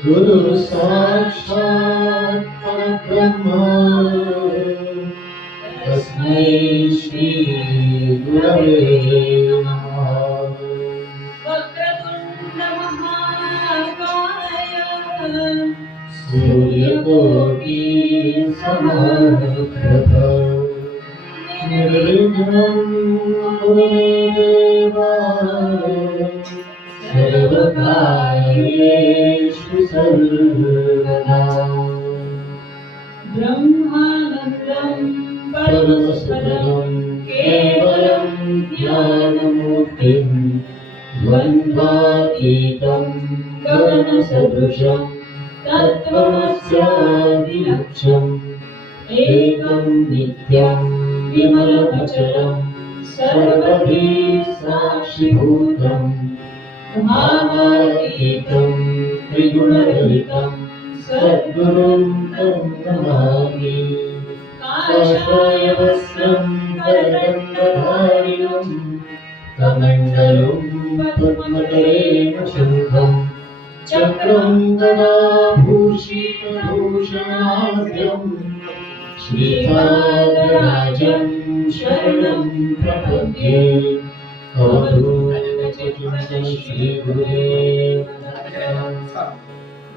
गुरु साक्षात् परब्रह्म तस्मै श्री गुरवे नमः। वक्रतुंड महाकाय सूर्यकोटि समप्रभ निर्विघ्नं कुरु देवा सर्वकार्येषु सर्वदा। ब्रह्मानन्दं परमपदं केवलं ज्ञानमूर्तिं द्वन्द्वातीतं गगनसदृशं तत्त्वमस्यादिलक्ष्यम् एकं नित्यं विमलमचलं सर्वभिः साक्षिभूतम् भावातीतं त्रिगुणरहितं सद्गुरुं तं नमामि। काषायवस्त्रं करदण्डधारिणं कमण्डलुं पद्मकरेण शङ्खं चक्रं गदाभूषितभूषणाढ्यं श्रीपादराजं शरणं प्रपद्ये। श्री गुरुदेव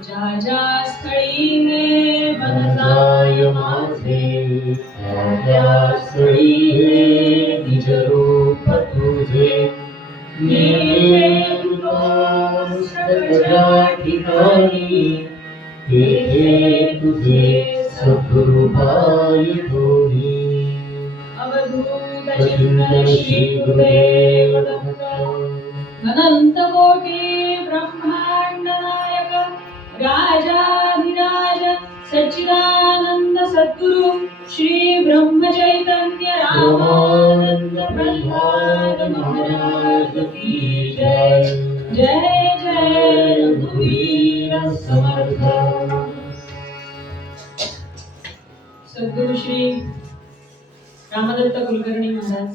ज्या ज्या स्थळी हे मन जाय माझे त्या स्थळी हे निज रूप तुझे नेले सगळ्या ठिकाणी तेथे तुझे सद्गुरु पाय ठोरी। अवधूत चिंतन श्री गुरुदेव दत्त अनंत कोटी ब्रह्मांड नायक राजाधिराज सच्चिदानंद सद्गुरु श्री ब्रह्म चैतन्य रामानंद प्रह्लाद महाराज की जय। जय जय रघुवीर समर्थ। सद्गुरु श्री रामदत्त कुलकर्णी महाराज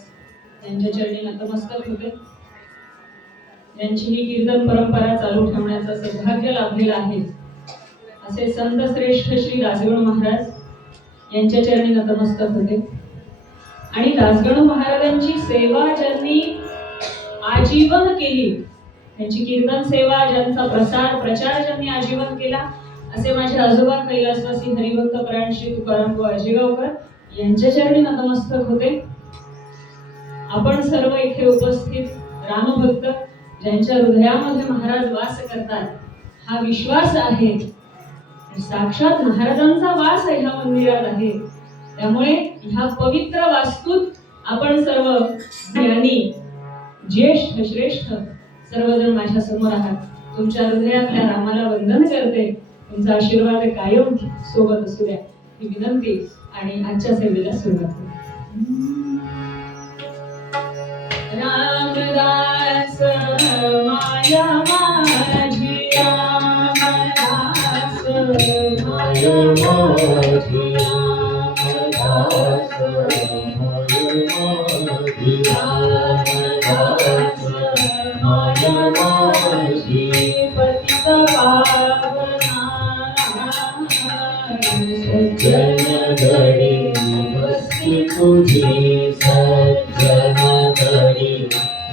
यांच्या चरणी नतमस्तक होते। यांची ही कीर्तन परंपरा चालू ठेवण्याचं सौभाग्य लाभलेलं आहे असे संत श्रेष्ठ श्री दासगणू महाराज यांच्या चरणी नतमस्तक होते। आणि दासगणू महाराजांची सेवा ज्यांनी आजीवन केली, त्यांची कीर्तन सेवा ज्यांचा प्रचार ज्यांनी आजीवन केला असे माझे आजोबा कैलासवासी हरिभक्त प्राण श्री तुकाराम आजेगावकर यांच्या चरणी नतमस्तक होते। आपण सर्व इथे उपस्थित रामभक्त ज्यांच्या हृदयामध्ये महाराज वास करतात हा विश्वास आहे, साक्षात महाराजांचा वास ह्या मंदिरात आहे। त्यामुळे ह्या पवित्र वास्तूत आपण सर्व ज्ञानी ज्येष्ठ श्रेष्ठ सर्वजण माझ्या समोर आहात। तुमच्या हृदयातल्या रामाला वंदन करते, तुमचा आशीर्वाद कायम सोबत असू द्या ही विनंती आणि आजच्या सेवेला सुरुवात करू। रामदास माया माझी रामदास माया माझी रामदास माया माझी पतित पावना सज्जन घडी वस्ती तुझी सज्जन घडी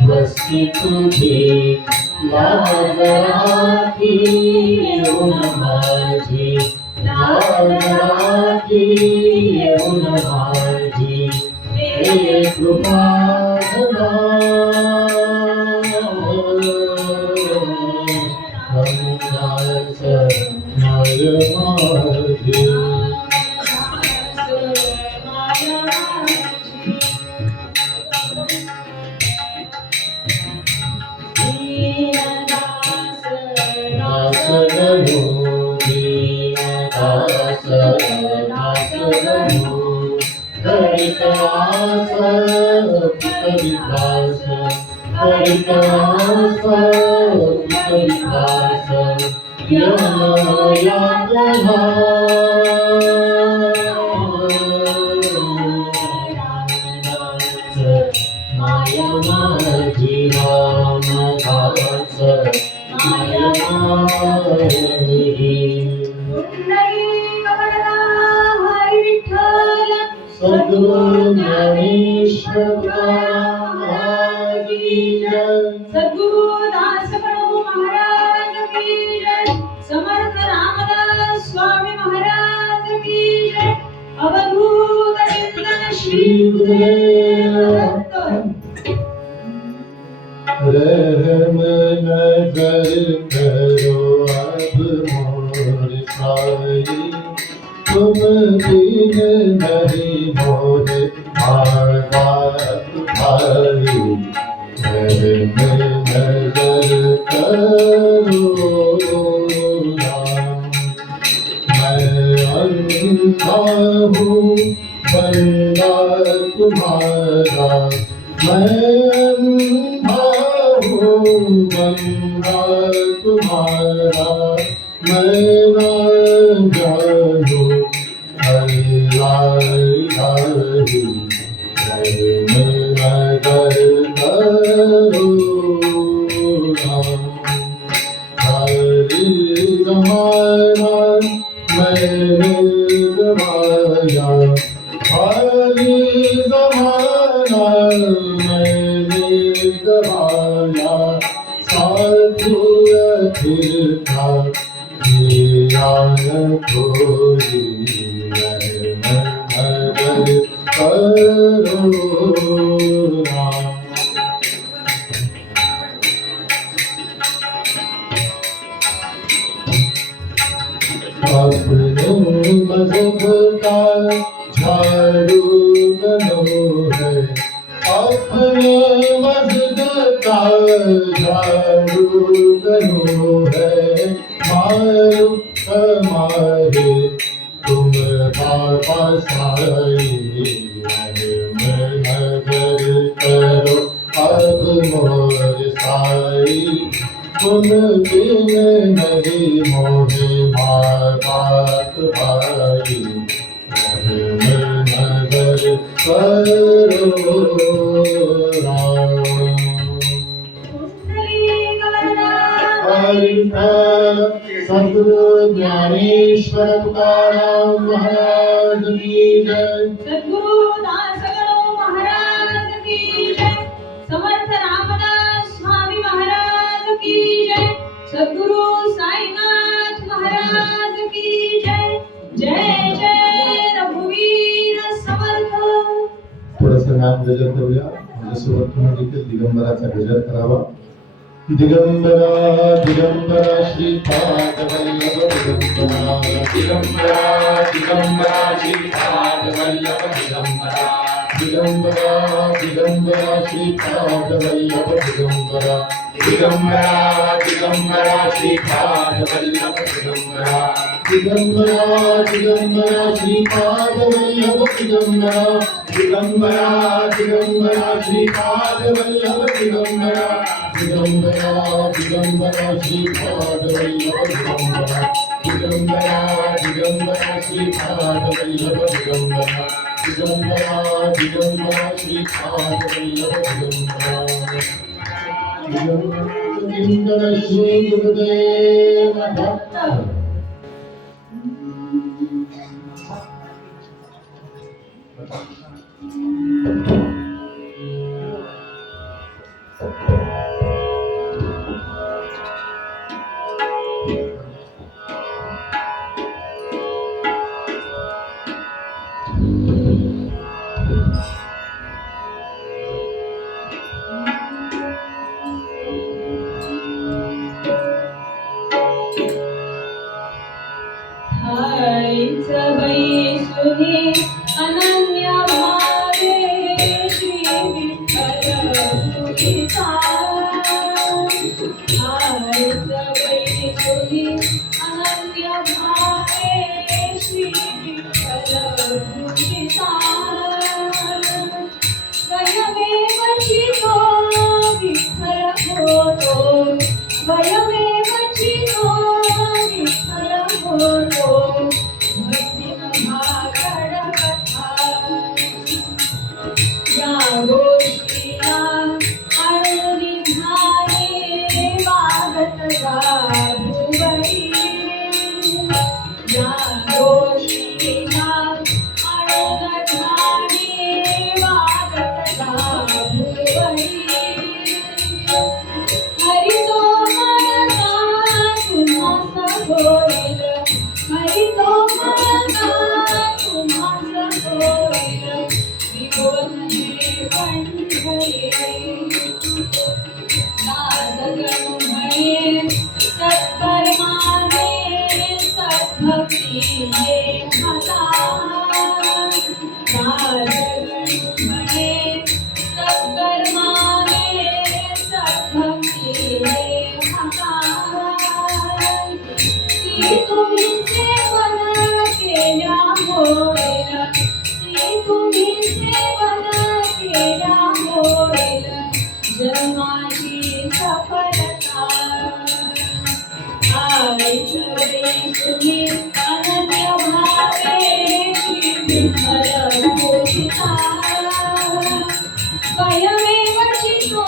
वस्ती तुझी लाज राखी येऊन माझी लाज राखी येऊन माझी हे कृपा विश्वास करितास विश्वास यात माया माझी रामदास माया माझी सद्गुरु ज्ञानेश्वर महाराज की जय सद्गुरु दास गणो महाराज की जय समर्थ रामदास स्वामी महाराज की जय अवधूत चिंतन श्री गुरुदेव दत्त रहम नजर करो अब मोर साई तुम दीन नहीं मोर आगात भाई रहम नजर करो राम मैं अंधा हूँ बंदा तुम्हारा मैं अंधा हूँ बंदा तुम्हारा मैं ना जानूं अल्लाह इलाही मैं नजर करो राम हरी ज़माना मैंने गवाया हरी ज़माना मैंने गवाया साथिया फिरता यान कोई नजर करो राम अपने मज़हब का झाड़ू बनो है अपने मज़हब का झाड़ू बनो है मारो हमारे तुम बाबा साई नजर करो अब मोर साई तुम बिन नहीं मोहे बात भाई नजर करो राम सद्गुरु ज्ञानेश्वर तुकाराम महाराज की जय सद्गुरु दास गणो महाराज की जय समर्थ रामदास स्वामी महाराज की जय सद्गुरु साईनाथ महाराज की जय जय जय रघुवीर समर्थ थोडंसं नाम गजर करूया माझ्यासोबत तुम्ही देखील दिगंबराचा गजर करावा दिगंबरा दिगंबरा श्रीपाद वल्लभ दिगंबरा दिगंबरा दिगंबरा श्रीपाद वल्लभ दिगंबरा दिगंबरा दिगंबरा श्रीपाद वल्लभ दिगंबरा दिगंबरा दिगंबरा श्रीपाद वल्लभ दिगंबरा दिगंबरा दिगंबरा श्रीपाद वल्लभ दिगंबरा दिगंबरा दिगंबरा श्रीपाद वल्लभ दिगंबरा दिगंबरा दिगंबरा श्रीपाद वल्लभ दिगंबरा दिगंबरा दिगंबरा श्रीपाद वल्लभ दिगंबरा दिगंबरा दिगंबरा श्रीपाद वल्लभ दिगंबरा दिगंबरा श्री गुरुदेव दत्त अनन्य भावे श्री विठ्ठल तुझी स्वयमेवची तो विठ्ठल होतो भक्तिमभागड कथा या गोष्टीला आणून झाले वागत गाभुबई या गोष्टीला आणून झाले वागत गाभुबई हरी तो मनता तुम्हास होईल हरी तो मनता तुम्हास होईल विगोन हे पंढरी दासगण म्हणे सत्कर्माने सद्भक्तीने हाता दासगण म्हणे सत्कर्माने सद्भक्तीने हाता ती तुम्ही सेवन केल्या होईल ती तुम्ही सेवन केल्या होईल जन्माची सफलता आईचरे तुम्ही अनन्य भावे श्री विठ्ठल पूजिता स्वयमेवची तो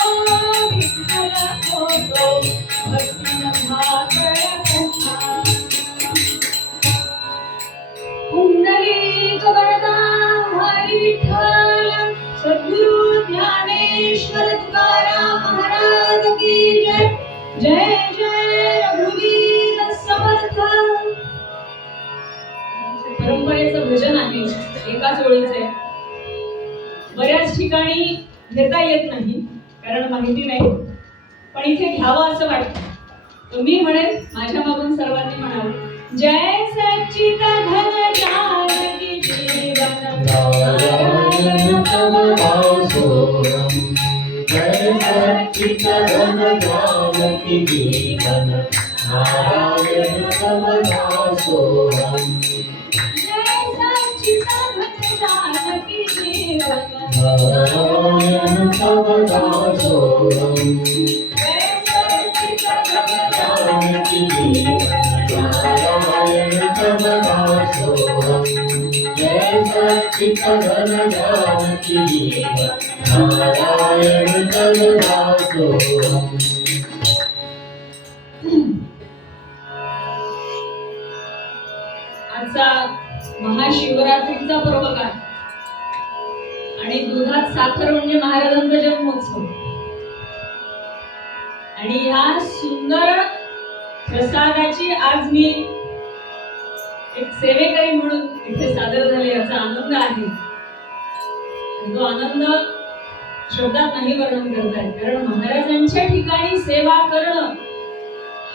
विठ्ठल होतो भक्तिमभागड कथा पुंडलिक वरदा हरी विठ्ठल सद्गुरु ज्ञानेश्वर तुकाराम महाराज की जय जय जय रघुवीर समर्थ परंपरेचं भजन आहे एकाच ओळीचे बऱ्याच ठिकाणी घेता येत नाही कारण माहिती नाही पण इथे घ्यावं असं वाटतं तर मी म्हणेन माझ्या मागून सर्वांनी म्हणावं जय सच्चिदानंद जानकी जीवन नारायण तमदासोहम जय सच्चिदानंद जानकी जीवन नारायण तमदासोहम जय सच्चिदानंद जानकी जीवन नारायण तमदासोहम जय सच्चिदानंद जानकी जीवन नारायण तमदासोहम जय सच्चिदानंद जानकी जीवन नारायण तमदासोहम आजचा महाशिवरात्रीचा पर्वकाळ आणि दुधात साखर म्हणजे महाराजांचा जन्मोत्सव आणि ह्या सुंदर प्रसादाची आज मी एक सेवेकरी म्हणून इथे सादर झाले याचा आनंद आहे तो आनंद शब्दात नाही वर्णन करता येत कारण महाराजांच्या ठिकाणी सेवा करणं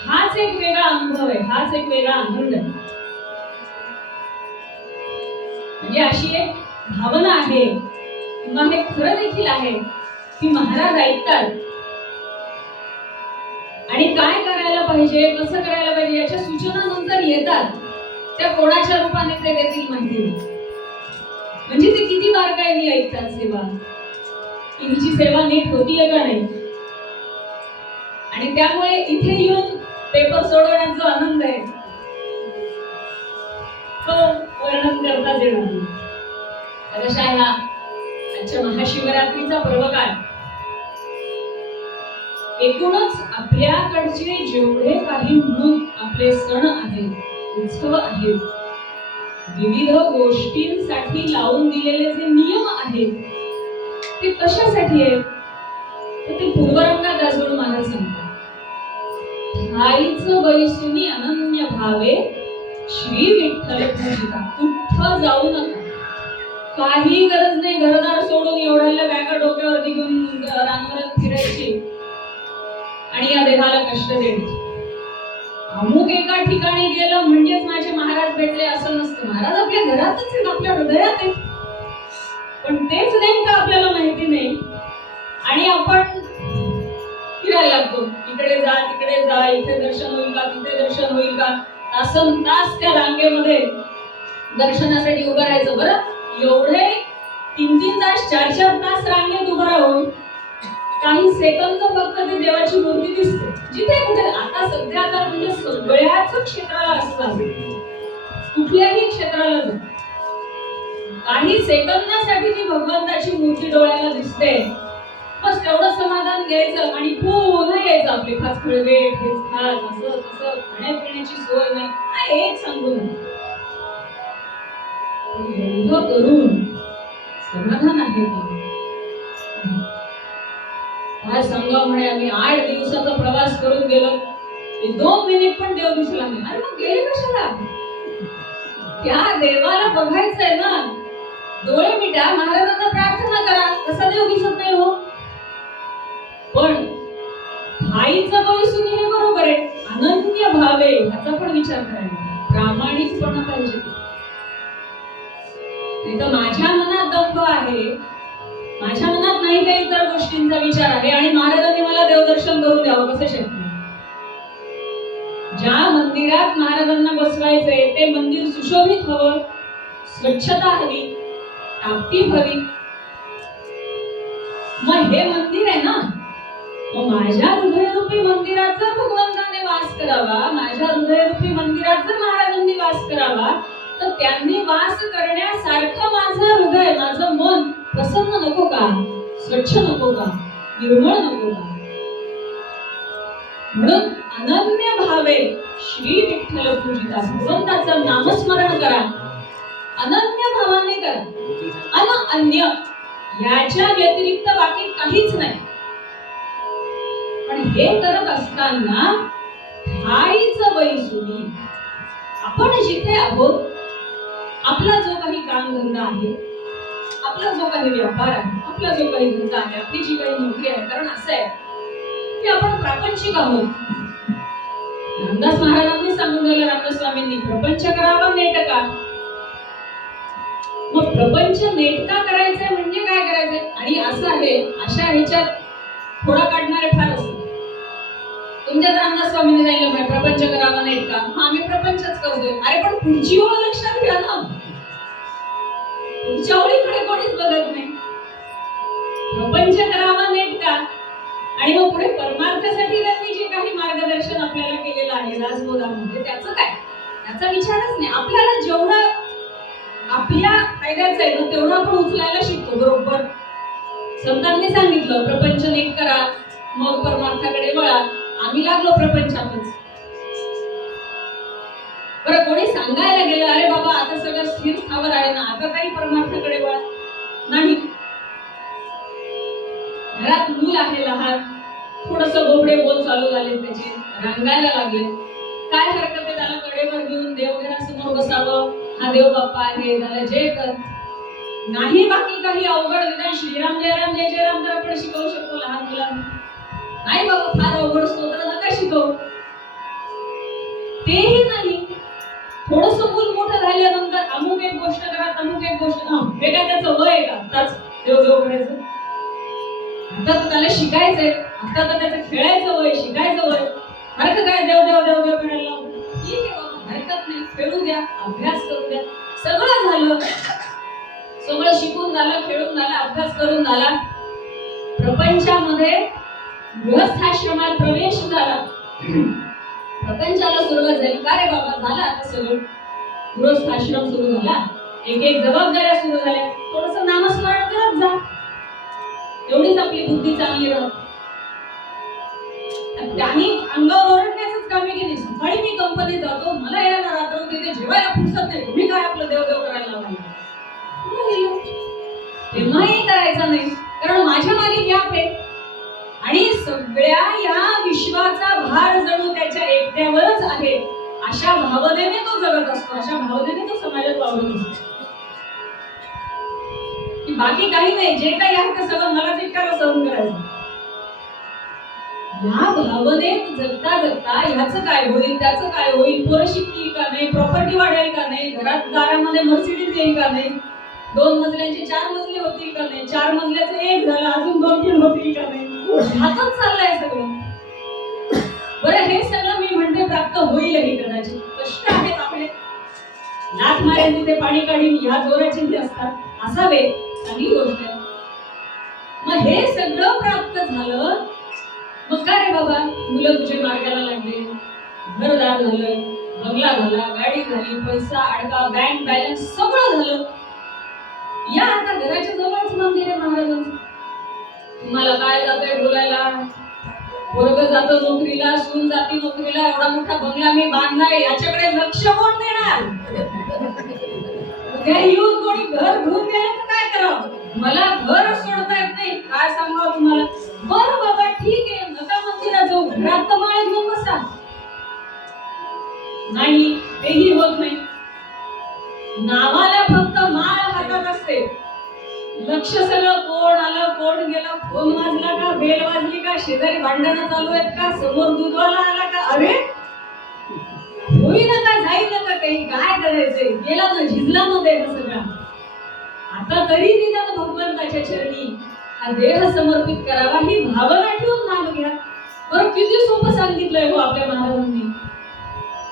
हाच एक वेगळा अनुभव आहे हाच एक वेगळा आनंद आहे म्हणजे अशी एक भावना आहे किंवा हे खरं देखील आहे की महाराज ऐकतात आणि काय करायला पाहिजे कसं करायला पाहिजे याच्या सूचना नंतर येतात त्या कोणाच्या रूपाने ते देतील माहिती म्हणजे ते किती बारकाईने ऐकतात सेवा की हिची सेवा नीट होतीये का नाही आणि त्यामुळे इथे येऊन पेपर सोडवण्याचा आनंद आहे तो वर्णन करता येणार नाही अशा ह्या आजच्या महाशिवरात्रीचा पर्वकाळ एकूणच आपल्याकडचे जेवढे काही म्हणून आपले सण आहेत उत्सव आहेत विविध गोष्टींसाठी लावून दिलेले जे नियम आहेत ते कशासाठी आहेत तर ते पूर्वरंगात गाजवून महाराज सांगतात ठाईचं बैसुनी अनन्य भावे श्री विठ्ठल पूजिता कुठं जाऊ नका काही गरज नाही घरदार सोडून एवढ्या बॅगा डोक्यावरती घेऊन रांगोळ्यात फिरायची आणि या देहाला कष्ट द्यायचे अमुक एका ठिकाणी गेलं म्हणजेच माझे महाराज भेटले असं नसतं महाराज आपल्या घरातच आहेत आपल्या हृदयात आहेत पण तेच नेमकं आपल्याला माहिती नाही आणि आपण फिरायला लागतो इकडे जा तिकडे जा इथे दर्शन होईल का तिथे दर्शन होईल का तासन तास त्या रांगेमध्ये दर्शनासाठी उभं राहायचं बरं एवढे 3-3 तास 4-4 तास रांगेत उभं राहून काही सेकंद फक्त ती देवाची मूर्ती दिसते. जिथे कुठे आता सध्या तर म्हणजे सगळ्याच क्षेत्राला असतात, कुठल्याही क्षेत्राला जा, काही सेकंदासाठी ती भगवंताची मूर्ती डोळ्याला दिसते. बस तेवढं समाधान घ्यायचं आणि पुन्हा यायचं. आपले खास खळगे हेच खास असं तसं खाण्यापिण्याची सोय नाही काय एक सांगू नये. एवढं करून समाधान आहे का? काय सांगा म्हणे, आम्ही 8 दिवसाचा प्रवास करून गेलो, 2 मिनिट पण देव दिसला नाही. अरे मग गेले कशाला? त्या देवाला बघायचंय ना. डोळे मिटा, महाराजांना प्रार्थना करा, कसा देव दिसत नाही हो. पण थाईचं बैसुनी हे बरोबर आहे, अनन्य भावे ह्याचा पण विचार करायला, प्रामाणिकपणा पाहिजे. नाही तर माझ्या मनात दंभ आहे, माझ्या मनात नाही काही इतर गोष्टींचा विचार आहे आणि महाराजांनी मला देवदर्शन करून द्यावं, कसं शक्य? ज्या मंदिरात महाराजांना बसवायचंय ते मंदिर सुशोभित हवं, स्वच्छता हवी, टापटीप हवी. मग हे मंदिर आहे ना, मग माझ्या हृदयरूपी मंदिरात जर भगवंताने वास करावा, माझ्या हृदयरूपी मंदिरात जर महाराजांनी वास करावा, तर त्यांनी वास करण्यासारखं माझं हृदय, माझं मन प्रसन्न नको का? स्वच्छ नको का? निर्मळ नको का? म्हणून अनन्य भावे श्री विठ्ठल पूजिता, भगवंताचं नामस्मरण करा, अनन्य भावाने करा. अन्य याच्या व्यतिरिक्त बाकी काहीच नाही. पण हे करत असताना ठाईचं बैसुनी आपण जिथे आहोत, आपला जो काही कामधंदा आहे, आपला जो काही व्यापार आहे, आपला जो काही धंदा आहे, आपली जी काही नोकरी आहे, कारण असं आहे की आपण प्रापंचिक आहोत. रामदास महाराजांनी सांगून दिलं, रामदास स्वामींनी, प्रपंच करावा नेटका. मग प्रपंच नेटका करायचंय म्हणजे काय करायचंय? आणि असं आहे, अशा ह्याच्यात थोडा काढणारे फार असतात. तुमच्यात रामदास स्वामींनी सांगितलं प्रपंच करावा नेटका, हा आम्ही प्रपंचच करतोय. अरे पण पुढची ओळ लक्षात घ्या ना, पुढच्या ओळीकडे कोणीच बघत नाही. प्रपंच करावा नेटका आणि मग पुढे परमार्थासाठी त्यांनी जे काही मार्गदर्शन आपल्याला केलेलं आहे राजबोधामध्ये, त्याचं काय? त्याचा विचारच नाही. आपल्याला जेवढं आपल्या फायद्याचं आहे ना तेवढं आपण उचलायला शिकतो. बरोबर संतांनी सांगितलं प्रपंच नीट करा, मग परमार्थाकडे वळा. आम्ही लागलो प्रपंचातच. बरं कोणी सांगायला गेलं, अरे बाबा आता सगळं स्थिर स्थावर आहे ना, आता काही परमार्थाकडे वळा नाही. घरात मूल आहे लहान, थोडस बोबडे बोल चालू झाले, त्याचे रांगायला लागले, काय हरकत आहे त्याला कडेवर घेऊन देवघरासमोर बसावं, हा देव बाप्पा आहे, त्याला जय कर. नाही बाकी काही अवघड, निदान श्रीराम जय राम जय जय राम तर आपण शिकवू शकतो लहान मुलांना. नाही बाबा फार अवघड स्तोत्र नका शिकवू, तेही नाही. थोडस मूल मोठं झाल्यानंतर अमुक एक गोष्ट करा, अमुक एक गोष्ट, हे काय त्याचं वय आहे का आताच देव देव करायचं? आता तर त्याला शिकायचंय, आता तर त्याचं खेळायचं वय, शिकायचं वय. हरकत काय देव देव देव देव करायला? ठीक आहे बाबा, हरकत नाही, खेळू द्या, अभ्यास करू द्या. सगळं झालं, सगळं शिकून झालं, खेळून झालं, अभ्यास करून झाला. प्रपंचामध्ये गृहस्थाश्रमात प्रवेश झाला, प्रपंचाला सुरुवात झाली. का रे बाबा, झालं आता सगळं, गृहस्थाश्रम सुरू झाला, एक एक जबाबदाऱ्या सुरू झाल्या, थोडस नामस्मरण करत जा, एवढीच आपली बुद्धी चांगली राहत. त्यांनी अंगावर ओरडण्याचंच कामे केली. सकाळी मी कंपनीत जातो, मला यायला रात्र तिथे जेवायला फुरसत नाही, तुम्ही काय आपलं देवदेव करायला लावायला? तेव्हाही करायचं नाही, कारण माझ्या मागे व्याप आहे आणि सगळ्या या विश्वाचा भार जणू त्याच्या एकट्यावरच आहे. अशा भावनेने तो जगत असतो, अशा भावनेने तो समाजात वावरत असतो. बाकी काही नाही, जे काही आहे ते सगळं मलाच एकट्याला सहन करायचं. या भावनेत जगता जगता ह्याचं काय होईल, त्याचं काय होईल, पोरं शिकतील का नाही, प्रॉपर्टी वाढेल का नाही, घरात दारामध्ये मर्सिडीज येईल का नाही, 2 मजल्यांचे 4 मजले होतील का नाही, 4 मजल्याचं 1 झालं, अजून 2-3 होतील का नाही, हातच चाललंय सगळं. बरं हे सगळं मी म्हणते प्राप्त होईलही कदाचित. कष्ट आहेत आपले, लाथ मारेल तिथे पाणी काढीन ह्या जोराचे असतात, असावे, चांगली गोष्ट आहे. मग हे सगळं प्राप्त झालं, मग काय रे बाबा, मुलं तुझे मार्गाला लागले, घरदार झालं, बंगला झाला, गाडी झाली, पैसा अडका, बँक बॅलन्स सगळं झालं. या आता घराच्या जवळच मंदिर आहे महाराजांचं. तुम्हाला काय जातंय बोलायला? पोरग जातो नोकरीला, सून जाती नोकरीला, एवढा मोठा बंगला मी बांधलाय, याच्याकडे लक्ष कोण देणार? उद्या येऊन कोणी घर घेऊन गेलं तर काय करावं? मला घर सोडता येत नाही, काय सांगावं तुम्हाला? बरं बाबा ठीक आहे, नका मंदिरात जाऊ, घरात तर माळ घेऊन बसा. नाही, तेही होत नाही. नावाला फक्त माळ हातात असते, लक्ष सगळं कोण आलं कोण गेलं, फोन वाजला का, बेल वाजली का, शेजारी भांडणं चालू आहेत का, समोर दूधवाला आला का, अरे होई नका जाई नका, काही काय करायचंय, गेला ना झिजला न देह सगळा. आता तरी निदान भगवंताच्या चरणी हा देह समर्पित करावा, ही भावना ठेवून नाम घ्या. बरं किती सोपं सांगितलंय हो आपल्या महाराजांनी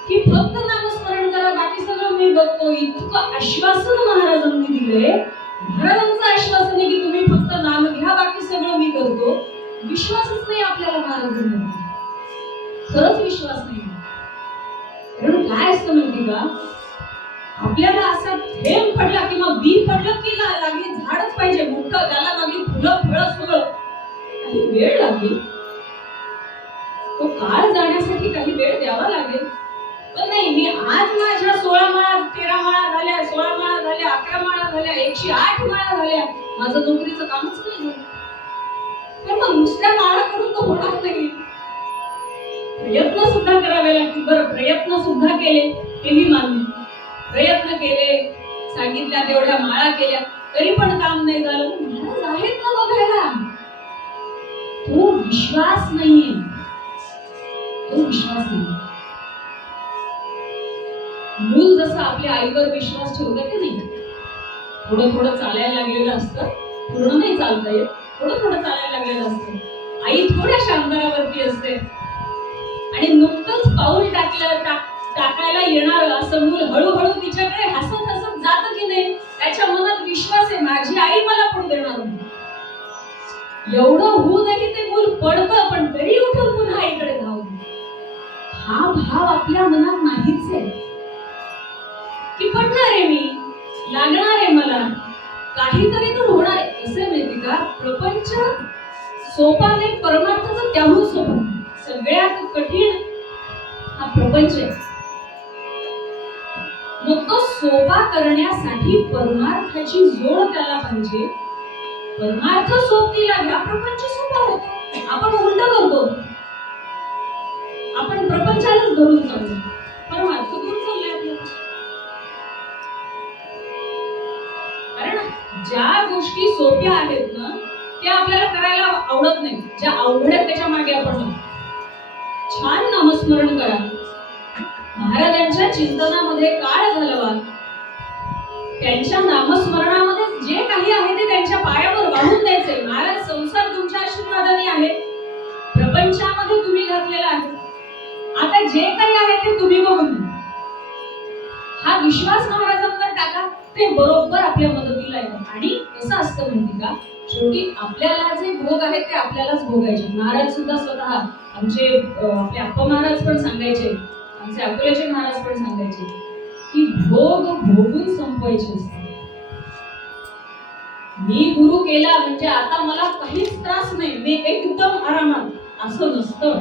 की फक्त नामस्मरण करा, बाकी सगळं मी बघतो. इतकं आश्वासन महाराजांनी दिले. महाराजांचं आश्वासन आहे की तुम्ही फक्त नाम घ्या, बाकी सगळं मी करतो. विश्वासच नाही आपल्याला महाराजांना, खरंच विश्वास नाही. कारण काय असतं माहिती का, आपल्याला असा थेंब पडला किंवा बी पडलं की लागली झाडच पाहिजे मोठं, त्याला लागली फुलं फळं सगळं, काही वेळ लागेल, तो काळ जाण्यासाठी काही वेळ द्यावा लागेल. पण नाही, मी आज माझ्या 16 माळा 13 माळा झाल्या, 16 माळा झाल्या, 11 माळा झाल्या, 108 माळा झाल्या, माझं नोकरीचं कामच नाही झालं. पण मग नुसत्या माळा करून तो होणार नाही, प्रयत्न सुद्धा करावे लागतील. बरं प्रयत्न सुद्धा केले, तेही मान्य, प्रयत्न केले, सांगितल्या तेवढ्या माळा केल्या, तरी पण काम नाही झालं. महाराज आहेत ना बघायला, तो विश्वास नाहीये, तो विश्वास नाही. मूल जसं आपल्या आईवर विश्वास ठेवतं की नाही, थोडं थोडं चालायला लागलेलं असतं, पूर्ण नाही चालता येत, थोडं थोडं चालायला लागलेलं असतं. आई थोड्याशा अंतरावरती असते आणि नुकतंच पाऊल टाकायला येणार असं मूल हळूहळू तिच्याकडे हसत हसत जातं की नाही, त्याच्या मनात विश्वास आहे माझी आई मला पडू देणार नाही. एवढं होऊनही ते मूल पडतं, पण तरी उठून पुन्हा आईकडे धावतं. हा भाव आपल्या मनात नाहीच आहे की पडणार आहे मी, लागणार आहे मला, काहीतरी तर होणार आहे. कसं माहिती का, प्रपंच सोपा नाही, परमार्थाचं त्याहून सोपा. सगळ्यात कठीण हा प्रपंच आहे. मग तो सोपा करण्यासाठी परमार्थाची जोड त्याला पाहिजे. परमार्थ सोबतीला घ्या, प्रपंच सोपा होतो. आपण उलट करतो, आपण प्रपंचालाच धरून चालतो, परमार्थ दूर चाललाय आपल्याला. कारण ज्या गोष्टी सोप्या आहेत ना, त्या आपल्याला करायला आवडत नाही. ज्या अवघड आहेत त्याच्या मागे आपण छान नामस्मरण करा. महाराजांच्या चिंतनामध्ये काळ घालवा. त्यांच्या नामस्मरणामध्ये जे काही आहे ते त्यांच्या पायावर वाहून द्यायचे. महाराज संसार तुमच्या आशीर्वादाने आहे, प्रपंचामध्ये तुम्ही घातलेला आहे, आता जे काही आहे ते तुम्ही बघून हा विश्वास महाराजांवर टाका, ते बरोबर आपल्या मदतीला येतात. आणि कसं असतं माहिती का, शेवटी आपल्याला जे भोग आहेत ते आपल्यालाच भोगायचे. महाराज सुद्धा स्वतः आमचे आपले आप्पा महाराज पण सांगायचे, आमचे अकोल्याचे महाराज पण सांगायचे की भोग भोगून संपवायचे असतात. मी गुरु केला म्हणजे आता मला काहीच त्रास नाही, मी एकदम आरामात, असं नसतं.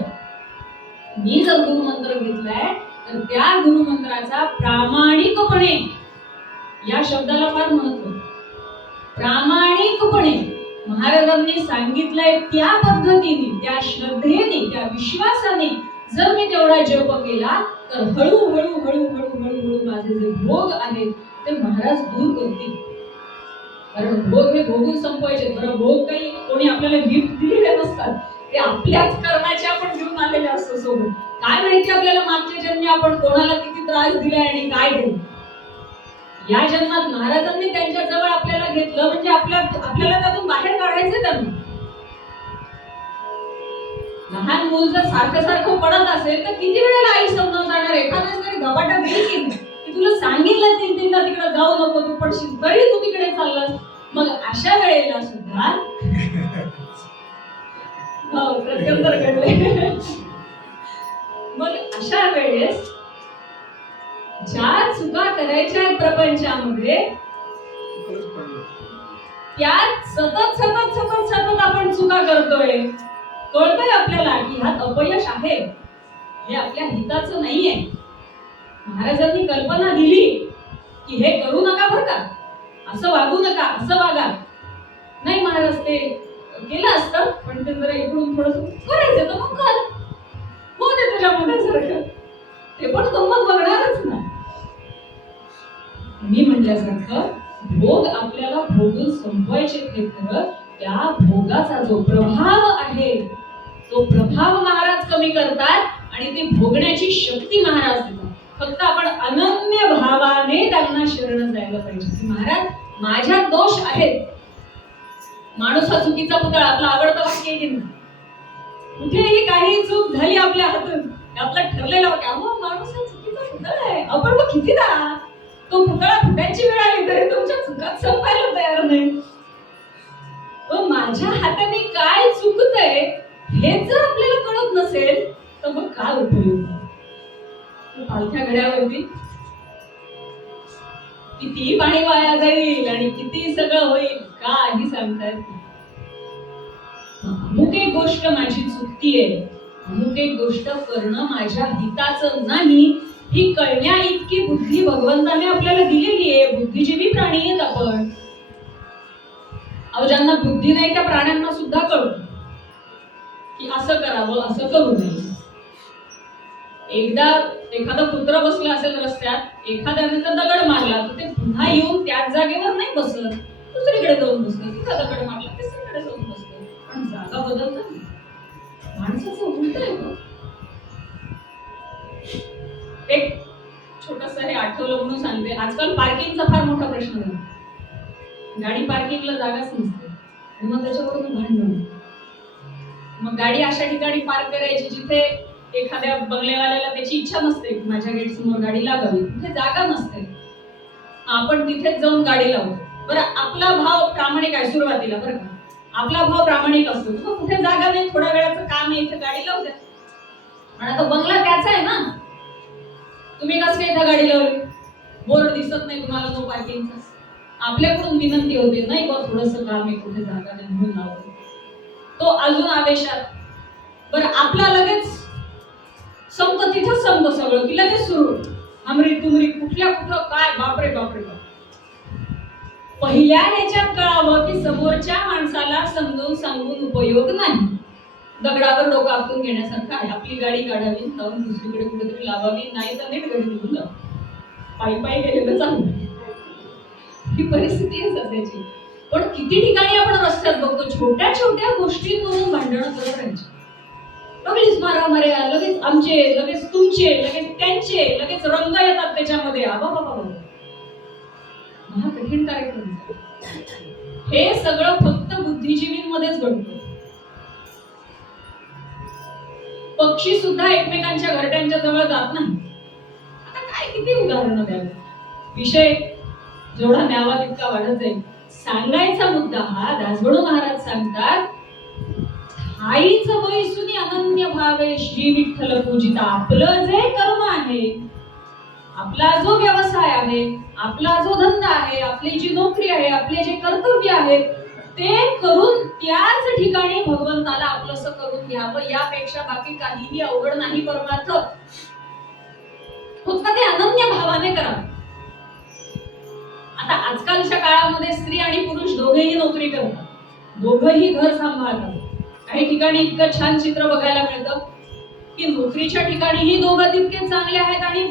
मी जर गुरुमंत्र घेतलाय तर त्या गुरुमंत्राचा प्रामाणिकपणे, या शब्दाला फार महत्व, प्रामाणिकपणे महाराजांनी सांगितलंय त्या पद्धतीने, त्या श्रद्धेने, त्या विश्वासाने जर मी तेवढा जप केला तर हळूहळू हळूहळू हळूहळू माझे जे भोग आहेत ते महाराज दूर करतील. कारण भोग हे भोगून संपवायचे. बरं भोग काही कोणी आपल्याला गिफ्ट दिलेले नसतात, ते आपल्याच कर्माचे आपण घेऊन आलेले असतो सोबत. काय माहिती आपल्याला मागच्या जन्मी आपण कोणाला किती त्रास दिलाय आणि काय दिलं. या जन्मात महाराजांनी त्यांच्या जवळ आपल्याला घेतलं म्हणजे आपल्याला त्यातून बाहेर काढायचं त्यांना. लहान मूल जर सारखं सारखं पडत असेल तर किती वेळेला आई समजावून जाणार. एखाद्या तरी धपाटा देईल की तुला सांगितलं 3-3दा तिकडे जाऊ नको, तू पडशील, तरी तू तिकडे चाललास. मग अशा वेळेला सुद्धा हो, प्रत्यंतर घडले. मग अशा वेळेस ज्या चुका करायच्या आहेत प्रपंचामध्ये त्यात सतत सतत सतत सतत आपण चुका करतोय. कळतंय आपल्याला की ह्यात अपयश आहे, हे आपल्या हिताचं नाहीये. महाराजांनी कल्पना दिली की हे करू नका बरं का, असं वागू नका, असं वागा. नाही महाराज ते केलं असतं, पण ते जरा इकडून थोडस करायचं तर मग कर, हो ते तुझ्या मनासारखं, ते पण गंमत बघणारच ना. मी म्हटल्यासारखं भोग आपल्याला भोगून संपवायचे ते खरं, त्या भोगाचा जो प्रभाव आहे तो प्रभाव महाराज कमी करतात आणि ती भोगण्याची शक्ती महाराज देतात. फक्त आपण अनन्य भावाने त्यांना शरण जायला पाहिजे की महाराज माझ्यात दोष आहेत. माणूस हा चुकीचा पुतळा, आपला आवडतं वाक्य आहे की नाही. कुठेही काही चूक झाली आपल्या हातून, आपलं ठरलेलं वाक्य, अहो माणूस हा चुकीचा पुतळा आहे, आपण मग कितीदा तो पुतळा फुटायची वेळ आली तरी तुमच्या चुकात संपायला तयार नाही. माझ्या हाताने काय चुकतंय हे जर आपल्याला कळत नसेल तर मग काय उपयोग. पालथ्या घड्यावरती किती पाणी वाया जाईल आणि किती सगळं होईल काही सांगता येत नाही. अमुक एक गोष्ट माझी चुकतीये, अमुक एक गोष्ट करणं माझ्या हिताचं नाही, ही कळण्या इतकी बुद्धी भगवंताने आपल्याला दिलेली आहे. बुद्धिजीवी प्राणी आहेत आपण. ज्यांना बुद्धी नाही त्या प्राण्यांना सुद्धा कळतं की असं करावं, असं करू नये. एकदा एखादा कुत्र बसला असेल रस्त्यात, एखाद्याने तर दगड मारला तर ते पुन्हा येऊन त्याच जागेवर नाही बसत, दुसरीकडे जाऊन बसलं. तिथं दगड मारला तिसरीकडे जाऊन बसलं. पण जागा बदलतात ना. माणसाचं उलट आहे. एक छोटस हे आठवलं म्हणून सांगते. आजकाल पार्किंगचा फार मोठा प्रश्न झाला. गाडी पार्किंगला जागाच नसते आणि मग त्याच्यावरून भांडण. मग गाडी अशा ठिकाणी पार्क करायची जिथे एखाद्या बंगलेवाल्याला त्याची इच्छा नसते माझ्या गेट समोर गाडी लागावी, तिथे जागा नसते. आपण तिथेच जाऊन गाडी लावतो. बरं, आपला भाव प्रामाणिक आहे सुरुवातीला, बरं का, आपला भाव प्रामाणिक असतो. मग कुठे जागा नाही, थोड्या वेळाचं काम आहे, इथे गाडी लावू द्या. पण आता बंगला त्याचा आहे ना, तुम्ही कसं काय इथं गाडी लावली, बोर्ड दिसत नाही तुम्हाला नो पार्किंगचा. आपल्याकडून विनंती होते, नाही बघ थोडंसं काम आहे, कुठे जागा नाही म्हणून लावतो. तो अजून आवेशात. बरं, आपला लगेच संपत, तिथंच संपत सगळं की लगेच सुरू हमरी तुमरी, कुठल्या कुठं काय, बापरे बापरे बाप. पहिल्या ह्याच्यात कळावं की समोरच्या माणसाला समजून सांगून उपयोग नाही. दगडावर डोकं आपटून घेण्यासारखं आहे. आपली गाडी काढावी, जाऊन दुसरीकडे कुठेतरी लावावी, नाही तर नीट घरी निघून जाऊ. पायी पायी गेलेलं चांगलं. ही परिस्थिती आहे सध्याची. पण किती ठिकाणी आपण रस्त्यात बघतो छोट्या छोट्या गोष्टींवरून भांडणं करत राहायची. लगेच मारामाऱ्या, लगेच आमचे, लगेच तुमचे, लगेच त्यांचे, लगेच रंग येतात त्याच्यामध्ये. हा कठीण कार्यक्रम. हे सगळं फक्त बुद्धिजीवींमध्येच घडतं. पक्षी सुद्धा एकमेकांच्या घरट्यांच्या जवळ जात नाही. आता काय किती उदाहरणं द्यावी. विषय जेवढा न्यावा तितका वाढत जाईल. सांगायचा मुद्दा हा, दासगणू महाराज सांगतात, आईच बैसुनी अनन्य भावे श्री विठ्ठल पूजिता. आपलं जे कर्म आहे, आपला जो व्यवसाय आहे, आपला जो धंदा आहे, आपली जी नोकरी आहे, आपले जे कर्तव्य आहेत, ते करून त्याच ठिकाणी भगवंताला आपलंसं करून घ्यावं. यापेक्षा बाकी काहीही अवघड नाही परमार्थ. फक्त ते अनन्य भावाने करा. आता आजकालच्या काळामध्ये स्त्री आणि पुरुष दोघेही नोकरी करतात, दोघंही घर सांभाळतात. काही ठिकाणी इतकं छान चित्र बघायला मिळतं की नोकरीच्या ठिकाणीही दोघं तितकेच चांगले आहेत आणि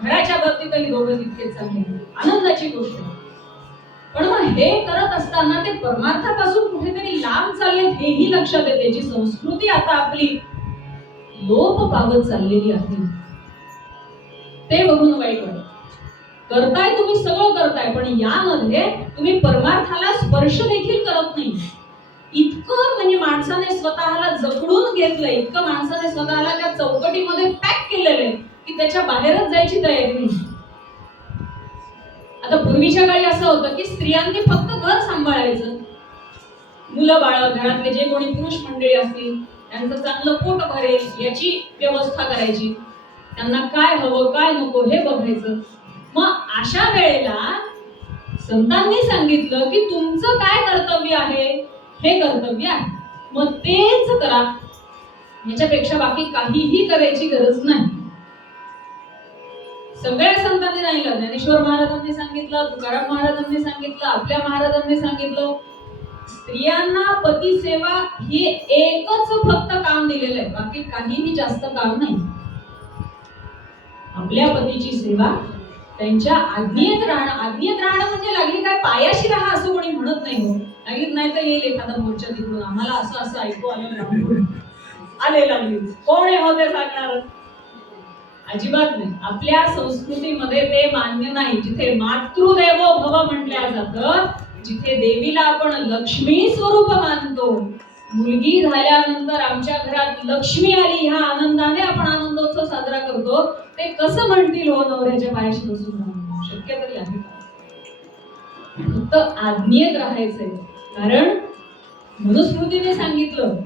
घराच्या बाबतीतही दोघं तितकेच चांगले आहेत. आनंदाची गोष्ट आहे. पण मग हे करत असताना ते परमार्थापासून कुठेतरी लांब चालले हेही लक्षात येते. जी संस्कृती आता आपली लोप पावत चाललेली आहे ते बघून वाईट वाटतं. करताय तुम्ही, सगळं करताय, पण यामध्ये तुम्ही परमार्थाला स्पर्श देखील करत नाही. इतकं म्हणजे माणसाने स्वतःला जखडून घेतलंय, इतकं माणसाने स्वतःला त्या चौकटीमध्ये पॅक केलेलं आहे की त्याच्या बाहेरच जायची तयारी नाही. आता पूर्वीच्या काळी असं होतं की स्त्रियांनी फक्त घर सांभाळायचं, मुलं बाळ, घरातले जे कोणी पुरुष मंडळी असतील त्यांचं चांगलं पोट भरेल याची व्यवस्था करायची, त्यांना काय हवं काय नको हे बघायचं. मग अशा वेळेला संतांनी सांगितलं की तुमचं काय कर्तव्य आहे, हे कर्तव्य आहे, मग तेच करा, याच्यापेक्षा बाकी काहीही करायची गरज नाही. सगळ्या संतांनी सांगितलं, ज्ञानेश्वर महाराजांनी सांगितलं, तुकाराम महाराजांनी सांगितलं, आपल्या महाराजांनी सांगितलं, स्त्रियांना पती सेवा ही एकच फक्त काम दिलेलं आहे, बाकी काहीही जास्त काम नाही. आपल्या पतीची सेवा, त्यांच्या आज्ञेत राहणं म्हणजे लागली काय पायाशी राहा असं कोणी म्हणत नाही. हो, लागलीच नाही तर येईल एखादा मोर्चा तिकडून, आम्हाला असं असं ऐकू आलं आले लागली, कोण आहे हो ते सांगणार? अजिबात नाही. आपल्या संस्कृतीमध्ये ते मान्य नाही. जिथे मातृदेवो भव म्हटल्या जातं, जिथे देवीला आपण लक्ष्मी स्वरूप मानतो, मुलगी झाल्यानंतर आमच्या घरात लक्ष्मी आली ह्या आनंदाने आपण आनंदोत्सव साजरा करतो, ते कसं म्हणतील हो नवऱ्याच्या पायाशी बसून राहणं? शक्य तरी आहे का? फक्त आज्ञेत राहायचंय. कारण मनुस्मृतीने सांगितलं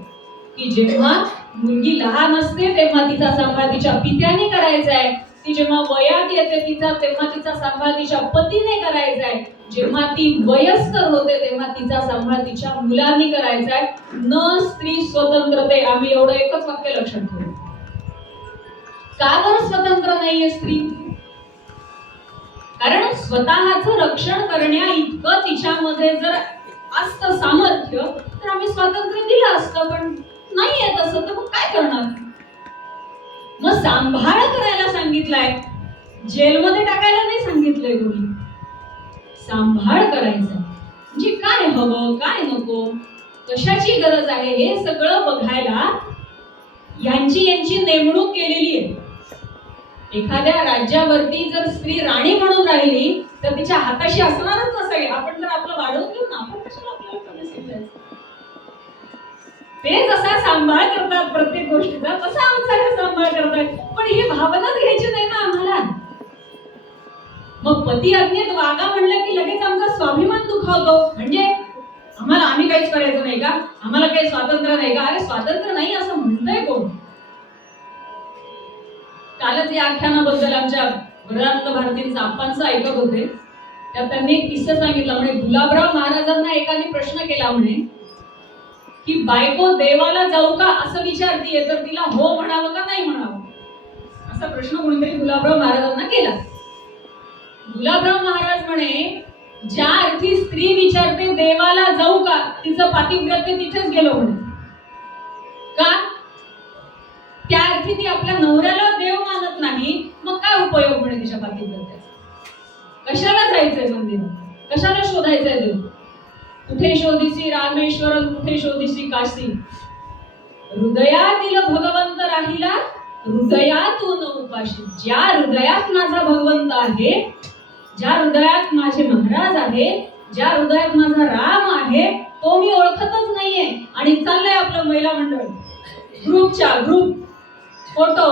की जेव्हा मुलगी लहान असते तेव्हा तिचा सांभाळ तिच्या पित्याने करायचा आहे, ती जेव्हा वयात येते तेव्हा तिचा सांभाळ तिच्या पतीने करायचा आहे, जेव्हा ती वयस्कर होते तेव्हा तिचा सांभाळ तिच्या मुलांनी करायचा आहे. न स्त्री स्वतंत्रते. आम्ही एवढं एकच वाक्य लक्षात ठेवू. का बरं स्वतंत्र नाहीये स्त्री? कारण स्वतःचं रक्षण करण्या इतकं तिच्यामध्ये जर असतं सामर्थ्य तर आम्ही स्वातंत्र्य दिलं असतं, पण नाही येत असं तर मग काय करणार? मग सांभाळ करायला सांगितलंय, जेलमध्ये टाकायला नाही सांगितलंय कोणी. सांभाळ करायचा म्हणजे काय हवं काय नको, कशाची गरज आहे हे सगळं बघायला यांची नेमणूक केलेली आहे. एखाद्या राज्यावरती जर स्त्री राणी म्हणून राहिली तर तिच्या हाताशी असणारच नसावी. आपण जर आपलं वाढवून घेऊ ना, आपण कशाला आपल्याला कमी समजायचं? ते जसा सांभाळ करतात प्रत्येक गोष्टीचा, तसा आमचा सांभाळ करतात, पण ही भावनाच घ्यायची नाही ना आम्हाला. मग पती आज्ञेत वागा म्हणलं की लगेच आमचा स्वाभिमान दुखावतो. म्हणजे आम्ही काहीच करायचं नाही का? आम्हाला काही स्वातंत्र्य नाही का? अरे स्वातंत्र्य नाही असं म्हणतंय कोण? कालच या आख्यानाबद्दल आमच्या वृंदांत भारतींचा आप्पांचं ऐकत होते, त्यात त्यांनी एक किस्सा सांगितला. म्हणे गुलाबराव महाराजांना एकाने प्रश्न केला म्हणे की बायको देवाला जाऊ का असं विचारतीये तर तिला हो म्हणावं का नाही म्हणावं, असा प्रश्न कोणीतरी गुलाबराव महाराजांना केला. गुलाबराव महाराज म्हणे ज्या अर्थी स्त्री विचारते देवाला जाऊ का, तिचं पातिव्रत्य तिथेच गेलो म्हणे. का? त्या अर्थी ती आपल्या नवऱ्याला देव मानत नाही, मग काय उपयोग म्हणे तिच्या पातिव्रत्याचा? कशाला जायचंय मंदिरात? कशाला शोधायचंय देव? कुठे शोधिसी रामेश्वर, कुठे शोधिसी काशी, हृदयातील भगवंत राहिला हृदयातून उपाशी. ज्या हृदयात माझा भगवंत आहे, ज्या हृदयात माझे महाराज आहे, ज्या हृदयात माझा राम आहे, तो मी ओळखतच नाहीये आणि चाललंय आपलं महिला मंडळ ग्रुप फोटो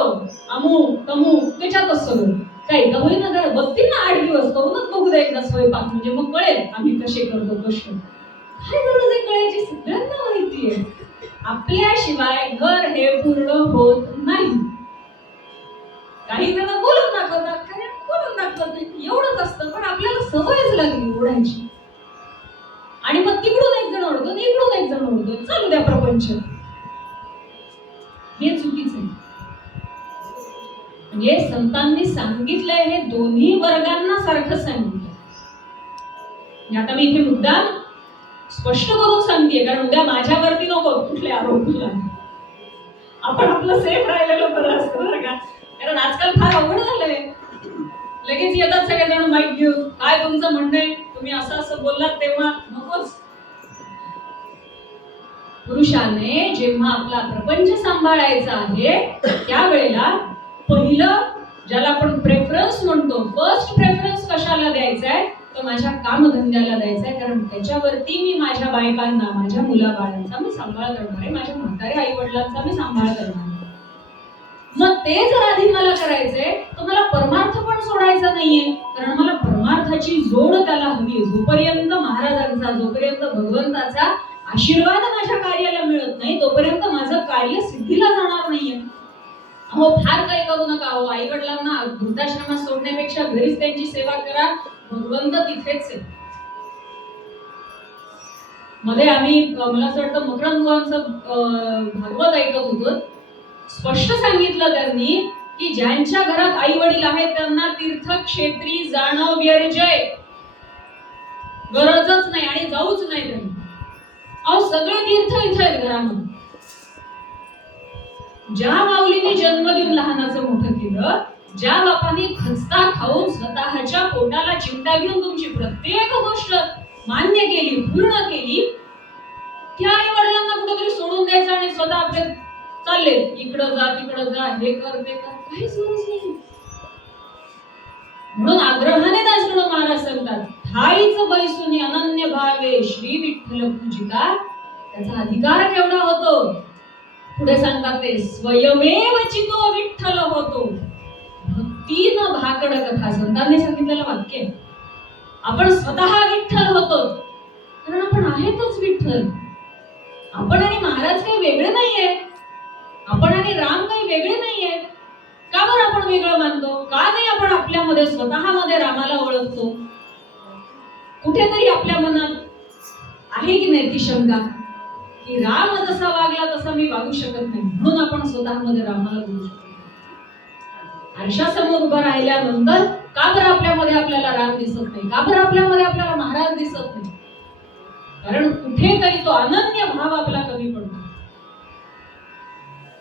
अमुक तमुक त्याच्यातच सगळं. काही का होईना जरा बघतील ना, 8 दिवस करूनच बघू दे एकदा स्वयंपाक, म्हणजे मग कळेल आम्ही कसे करतो कसे. काय गरज आहे कळायची? सगळ्यांना माहितीये आपल्याशिवाय घर हे पूर्ण होत नाही. काही जण बोलून दाखवतात, काही बोलून दाखवत नाही, एवढंच असतं. पण आपल्याला सवयच लागली ओढायची, आणि मग तिकडून एक जण ओढतो, इकडून एक जण ओढतो, चालू द्या प्रपंच. हे चुकीचं आहे. म्हणजे संतांनी सांगितलंय हे दोन्ही वर्गांना सारखं सांगितलं. आता मी इथे मुद्दाम स्पष्ट करून सांगतेय, कारण उद्या माझ्यावरती नको कुठले आरोप. आपण आपलं सेफ राहिलेलं बरं असतं बरं का. कारण आजकाल फार अवघड झालंय, लगेच येतात सगळेजण माईक घेऊन, काय तुमचं म्हणणं आहे, तुम्ही असं बोललात तेव्हा. नकोच. पुरुषाने जेव्हा आपला प्रपंच सांभाळायचा आहे त्यावेळेला पहिलं ज्याला आपण प्रेफरन्स म्हणतो, फर्स्ट प्रेफरन्स कशाला द्यायचा आहे, तर माझ्या कामधंद्याला द्यायचा आहे. कारण त्याच्यावरती मी माझ्या बायकांना, माझ्या मुलाबाळांचा मी सांभाळ करणार आहे, माझ्या म्हाताऱ्या आई वडिलांचा मी सांभाळ करणार आहे. मग ते जर आधी मला करायचंय तर मला परमार्थ पण सोडायचा नाहीये, कारण मला परमार्थाची जोड त्याला हवी. जोपर्यंत महाराजांचा, जोपर्यंत भगवंताचा आशीर्वाद माझ्या कार्याला मिळत नाही तोपर्यंत माझं कार्य सिद्धीला जाणार नाहीये. अहो फार काही करू नका. अहो आई वडिलांना वृद्धाश्रमात सोडण्यापेक्षा घरीच त्यांची सेवा करा. भगवंत तिथेच आहे. मध्ये आम्ही मला असं वाटतं मकरंद बुवांचं भागवत ऐकत होतो. स्पष्ट सांगितलं त्यांनी की ज्यांच्या घरात आई वडील आहेत त्यांना तीर्थक्षेत्री जाणं व्यर्जय, गरजच नाही आणि जाऊच नाही त्यांनी. अहो सगळे तीर्थ इथे आहेत घरामध्ये. ज्या माऊलीने जन्म देऊन लहानाचं मोठं केलं, ज्या बापाने खस्ता खाऊन स्वतःच्या पोटाला चिमटा घेऊन तुमची प्रत्येक गोष्ट मान्य केली, पूर्ण केली, त्या आई वडिलांना कुठेतरी सोडून द्यायचं आणि स्वतः आपले चालले इकडं जा तिकडं जा, हे कर ते कर, काहीच गरज नाही. म्हणून आग्रहाने दासगणू महाराज सांगतात, ठाईच बैसुनी अनन्य भावे श्री विठ्ठल पूजिता. त्याचा अधिकार केवढा होतो? पुढे सांगतात ते स्वयमेव चितो विठ्ठल होतो. भक्तीन भाकड कथा संतांनी सांगितलेलं वाक्य. आपण स्वतः विठ्ठल होतो कारण आपण आहेतच विठ्ठल. आपण आणि महाराज काही वेगळे नाहीये. आपण आणि राम काही वेगळे नाहीये. का बरं आपण वेगळं मानतो? का नाही आपण आपल्यामध्ये स्वतःमध्ये रामाला ओळखतो? कुठेतरी आपल्या मनात आहे की नाही ती शंका की राम जसा वागला तसा मी वागू शकत नाही, म्हणून आपण स्वतःमध्ये रामाला बोलू शकतो. आरशासमोर उभं राहिल्यानंतर का बरं आपल्यामध्ये आपल्याला राम दिसत नाही? का बरं आपल्यामध्ये आपल्याला महाराज दिसत नाही? कारण कुठेतरी तो अनन्य भाव आपला कमी पडतो.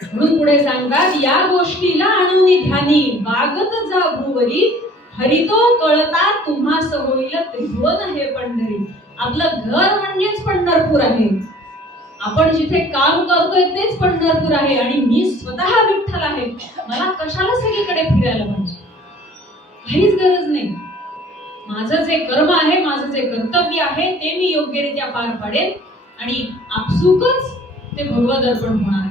म्हणून पुढे सांगतात, या गोष्टीला आणून ध्यानी बागत जा भुवरी, हरितो कळता तुम्हास होईल त्रिभुवन हे पंढरी. आपलं घर म्हणजेच पंढरपूर आहे. आपण जिथे काम करतोय तेच पंढरपूर आहे आणि मी स्वतः विठ्ठल आहे. मला कशाला सगळीकडे फिरायला पाहिजे? काहीच गरज नाही. माझं जे कर्म आहे, माझं जे कर्तव्य आहे ते मी योग्यरित्या पार पाडेन आणि आपसुकच ते भगवद अर्पण होणार.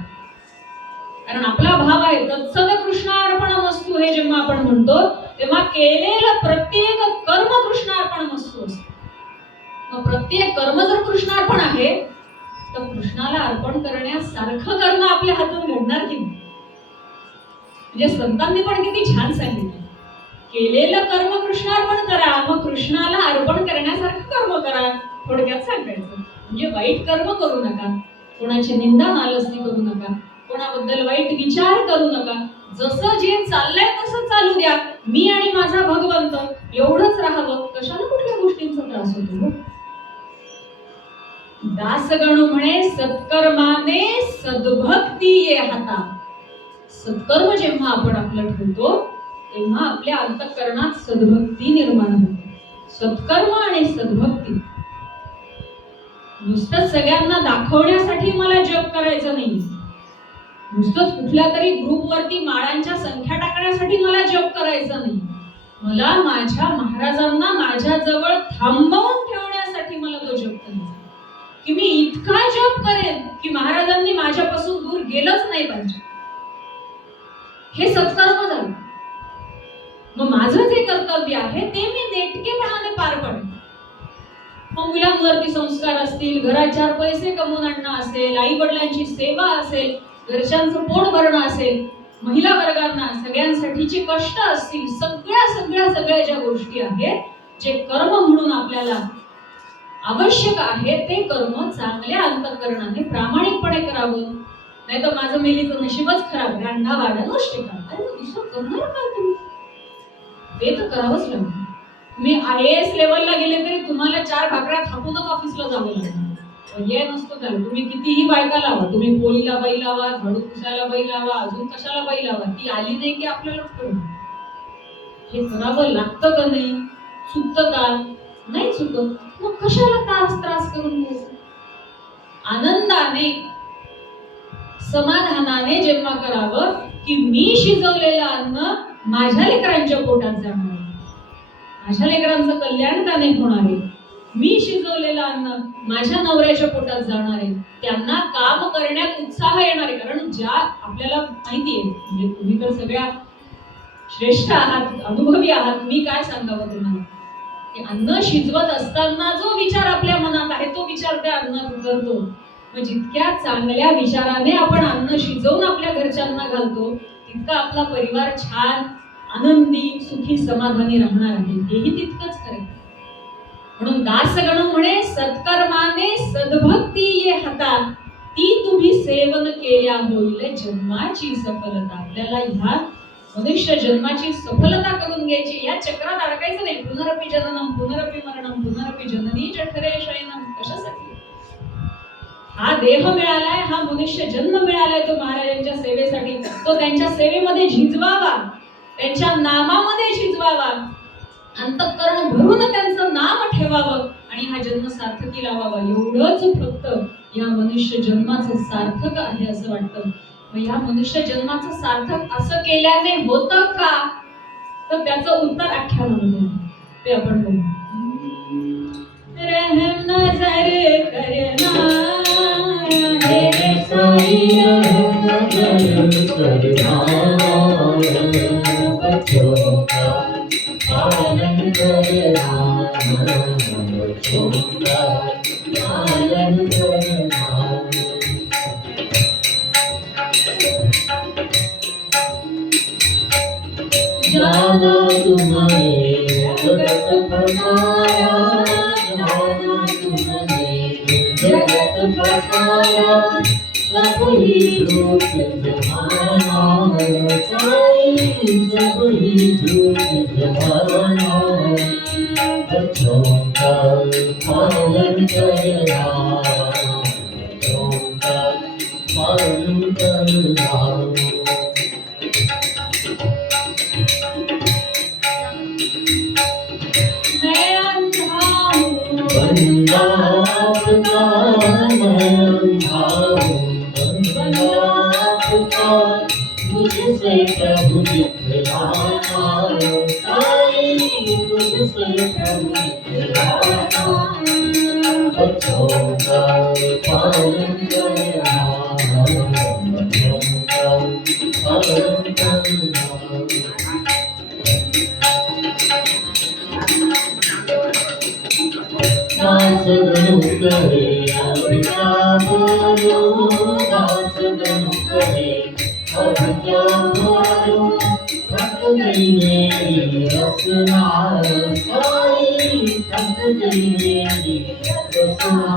कारण आपला भाव आहे तत्सद कृष्णार्पणमस्तु. हे जेव्हा आपण म्हणतो तेव्हा केलेलं प्रत्येक कर्म कृष्णार्पणमस्तु असतं. मग प्रत्येक कर्म जर कृष्णार्पण आहे तर कृष्णाला अर्पण करण्यासारखं कर्म आपल्या हातून घडणार की नाही? म्हणजे संतांनी पण किती छान सांगितलं, केलेलं कर्म कृष्णार्पण करा, मग कृष्णाला अर्पण करण्यासारखं कर्म करा. थोडक्यात सांगायचं म्हणजे वाईट कर्म करू नका, कोणाची निंदा नालस्ती करू नका, कोणाबद्दल वाईट विचार करू नका. जसं जे चाललंय तसं चालू द्या. मी आणि माझा भगवंत एवढंच राहावं. कशाला कुठल्या गोष्टींचा त्रास होतो? दासगणू म्हणे सत्कर्माने सद्भक्ती ये हाता. सत्कर्म जेव्हा आपण आपलं ठेवतो तेव्हा आपल्या अंतःकरणात सद्भक्ती निर्माण होते. सत्कर्म आणि सद्भक्ती. नुसतं सगळ्यांना दाखवण्यासाठी मला जप करायचं नाही, नुसतंच कुठल्या तरी ग्रुपवरती माळांच्या संख्या टाकण्यासाठी मला जप करायचं नाही. मला माझ्या महाराजांना माझ्या जवळ थांबवून ठेवण्यासाठी मला तो जप करायचा, की मी इतका जप करेन की महाराजांनी माझ्यापासून दूर गेलंच नाही पाहिजे. हे सत्कर्म झालं. मग माझं जे कर्तव्य आहे ते मी नेटकेपणाने पार पाडेन. मग मुलांवरती संस्कार असतील, घरात 4 पैसे कमवून आणणं असेल, आई वडिलांची सेवा असेल, घरच्यांचं पोट भरणं असेल, महिला वर्गांना सगळ्यांसाठीचे कष्ट असतील, सगळ्या ज्या गोष्टी आहेत, जे कर्म म्हणून आपल्याला आवश्यक आहे ते कर्म चांगल्या अंतःकरणाने प्रामाणिकपणे करावं. नाही तर माझं मेलीचं नशीबच खराब, गांडा वाडा नष्ट करा. अरे दुसरं करणार काय तुम्ही? ते तर करावंच लागेल. तुम्ही IAS लेवलला गेले तरी तुम्हाला 4 भाकऱ्या थापूनच ऑफिसला जावं लागेल. हे नसतं त्याला. तुम्ही कितीही बायका लावा, तुम्ही पोळीला बाई लावा, झाडू पुसायला बाई लावा, अजून कशाला बाई लावा, ती आली नाही की आपल्याला हे करावं लागतं का नाही? चुकतं का? नाही चुकत. मग कशाला त्रास करून घ्यायचा? आनंदाने समाधानाने जेव्हा करावं की मी शिजवलेलं अन्न माझ्या लेकरांच्या पोटात जाणार आहे, माझ्या लेकरांचं कल्याण का नाही होणार आहे, मी शिजवलेलं अन्न माझ्या नवऱ्याच्या पोटात जाणार आहे, त्यांना काम करण्यात उत्साह येणार आहे. कारण ज्या आपल्याला माहिती आहे, म्हणजे तुम्ही तर सगळ्या श्रेष्ठ आहात, अनुभवी आहात, मी काय सांगावं तुम्हाला, की अन्न शिजवत असताना जो विचार आपल्या मनात आहे तो विचार त्या अन्नात उतरतो. मग जितक्या चांगल्या विचाराने आपण अन्न शिजवून आपल्या घरच्यांना घालतो तितका आपला परिवार छान आनंदी सुखी समाधानी राहणार आहे, हेही तितकंच खरं. म्हणून दासगण म्हणे सत्कर्माने सद्भक्ती ये हाता, ती तुम्ही सेवन केल्या होईल जन्माची सफलता. आपल्याला ह्या मनुष्य जन्माची सफलता करून घ्यायची, या चक्रात अडकायचं नाही. पुनरपि जननम पुनरपि मरणम पुनरपि जननी जठरे शयनम. कशासाठी? हा देह मिळालाय, हा मनुष्य जन्म मिळालाय तो महाराजांच्या सेवेसाठी. तो त्यांच्या सेवेमध्ये झिजवावा, त्यांच्या नामामध्ये झिजवावा, अंतःकरण भरून त्यांचं नाम ठेवावं आणि हा जन्म सार्थकी लावावा. एवढंच फक्त या मनुष्य जन्माचं सार्थक आहे असं वाटतं. मग या मनुष्य जन्माचं सार्थक असं केल्याने होतं का, तर त्याचं उत्तर आख्यानामध्ये आहे, ते आपण बघू. रहम नजर करना हे साईं, रहम नजर करना, बच्चों का पालन करना, बच्चों का पालन करना. जाना तुम्हारे जगत बसाया, जाना तुम्हारे जगत बसाया, सब ही झूठ जमाना, साईं सब ही झूठ जमाना. बच्चों का पालन करना, बच्चों का पालन करना. बंदा आपका मैं अंधा हूँ, बंदा आपका मुझसे प्रभु दिखलाना, साईं मुझसे प्रभु दिखलाना. बच्चों का पालन करना, बच्चों का पालन करना. दासगण करे अब क्या बोलूं, दासगण करे अब क्या बोलूं, थक गई मेरी रसना, साईं थक गई मेरी रसना.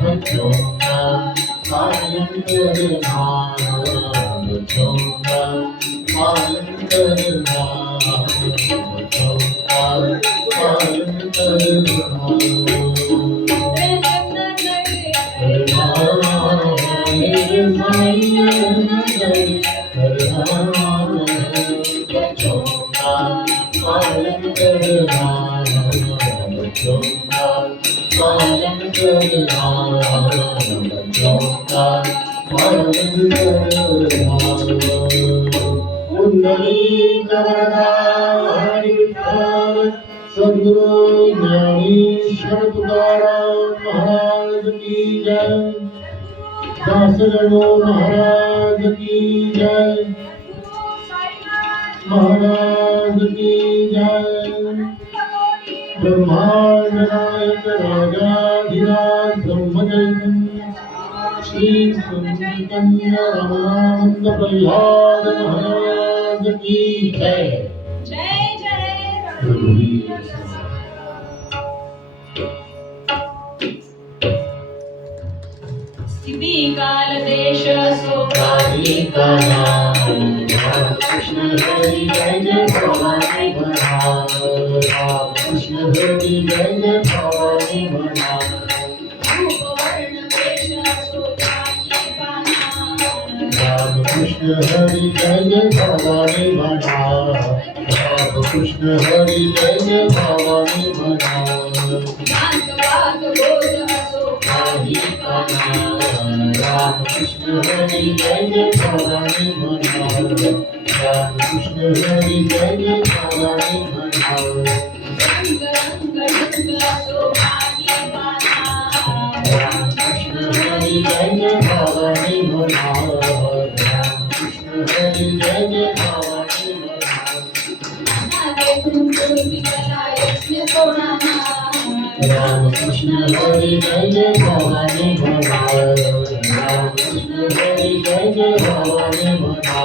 बच्चों का पालन करना, बच्चों का पालन करना, बच्चों का पालन करना. मेरे साईं नजर करना, बच्चों का पालन करना, बच्चों का पालन करना, बच्चों का पालन करना. कुंडली वरदा हरि विठ्ठल सद्गुरु ज्ञानेश्वर तुकाराम महाराज की जय. दासगणों महाराज की जय, महाराज की जय. ब्रह्मांड नायक राजाधिराज ब्रह्मचर्य श्री सुंदर रामानंद प्रह्लाद महाराज की जय. जय जय. स्थिति काल देश सोपारी का नाम, राम कृष्ण हरि जय जय भवानी बना, राम कृष्ण हरि जय जय भवानी बना. रूप वर्ण वेश सोपारी का नाम, राम कृष्ण हरि जय जय भवानी बना, राम कृष्ण हरि जय जय भवानी बना. नाथ वाद बोध सोपारी का नाम, राम कृष्ण हरि जय जय भवानी बना, राम कृष्ण हरि जय जय भवानी बना. रंग रंग रंग सोपारी का नाम, राम कृष्ण हरि जय जय भवानी बना, राम कृष्ण हरि जय जय भवानी बना. नारे तुम कोई कला यज्ञ सोड राम कृष्ण हरी जय जय भवानी भवानी राम कृष्ण हरी जय जय भवानी भवानी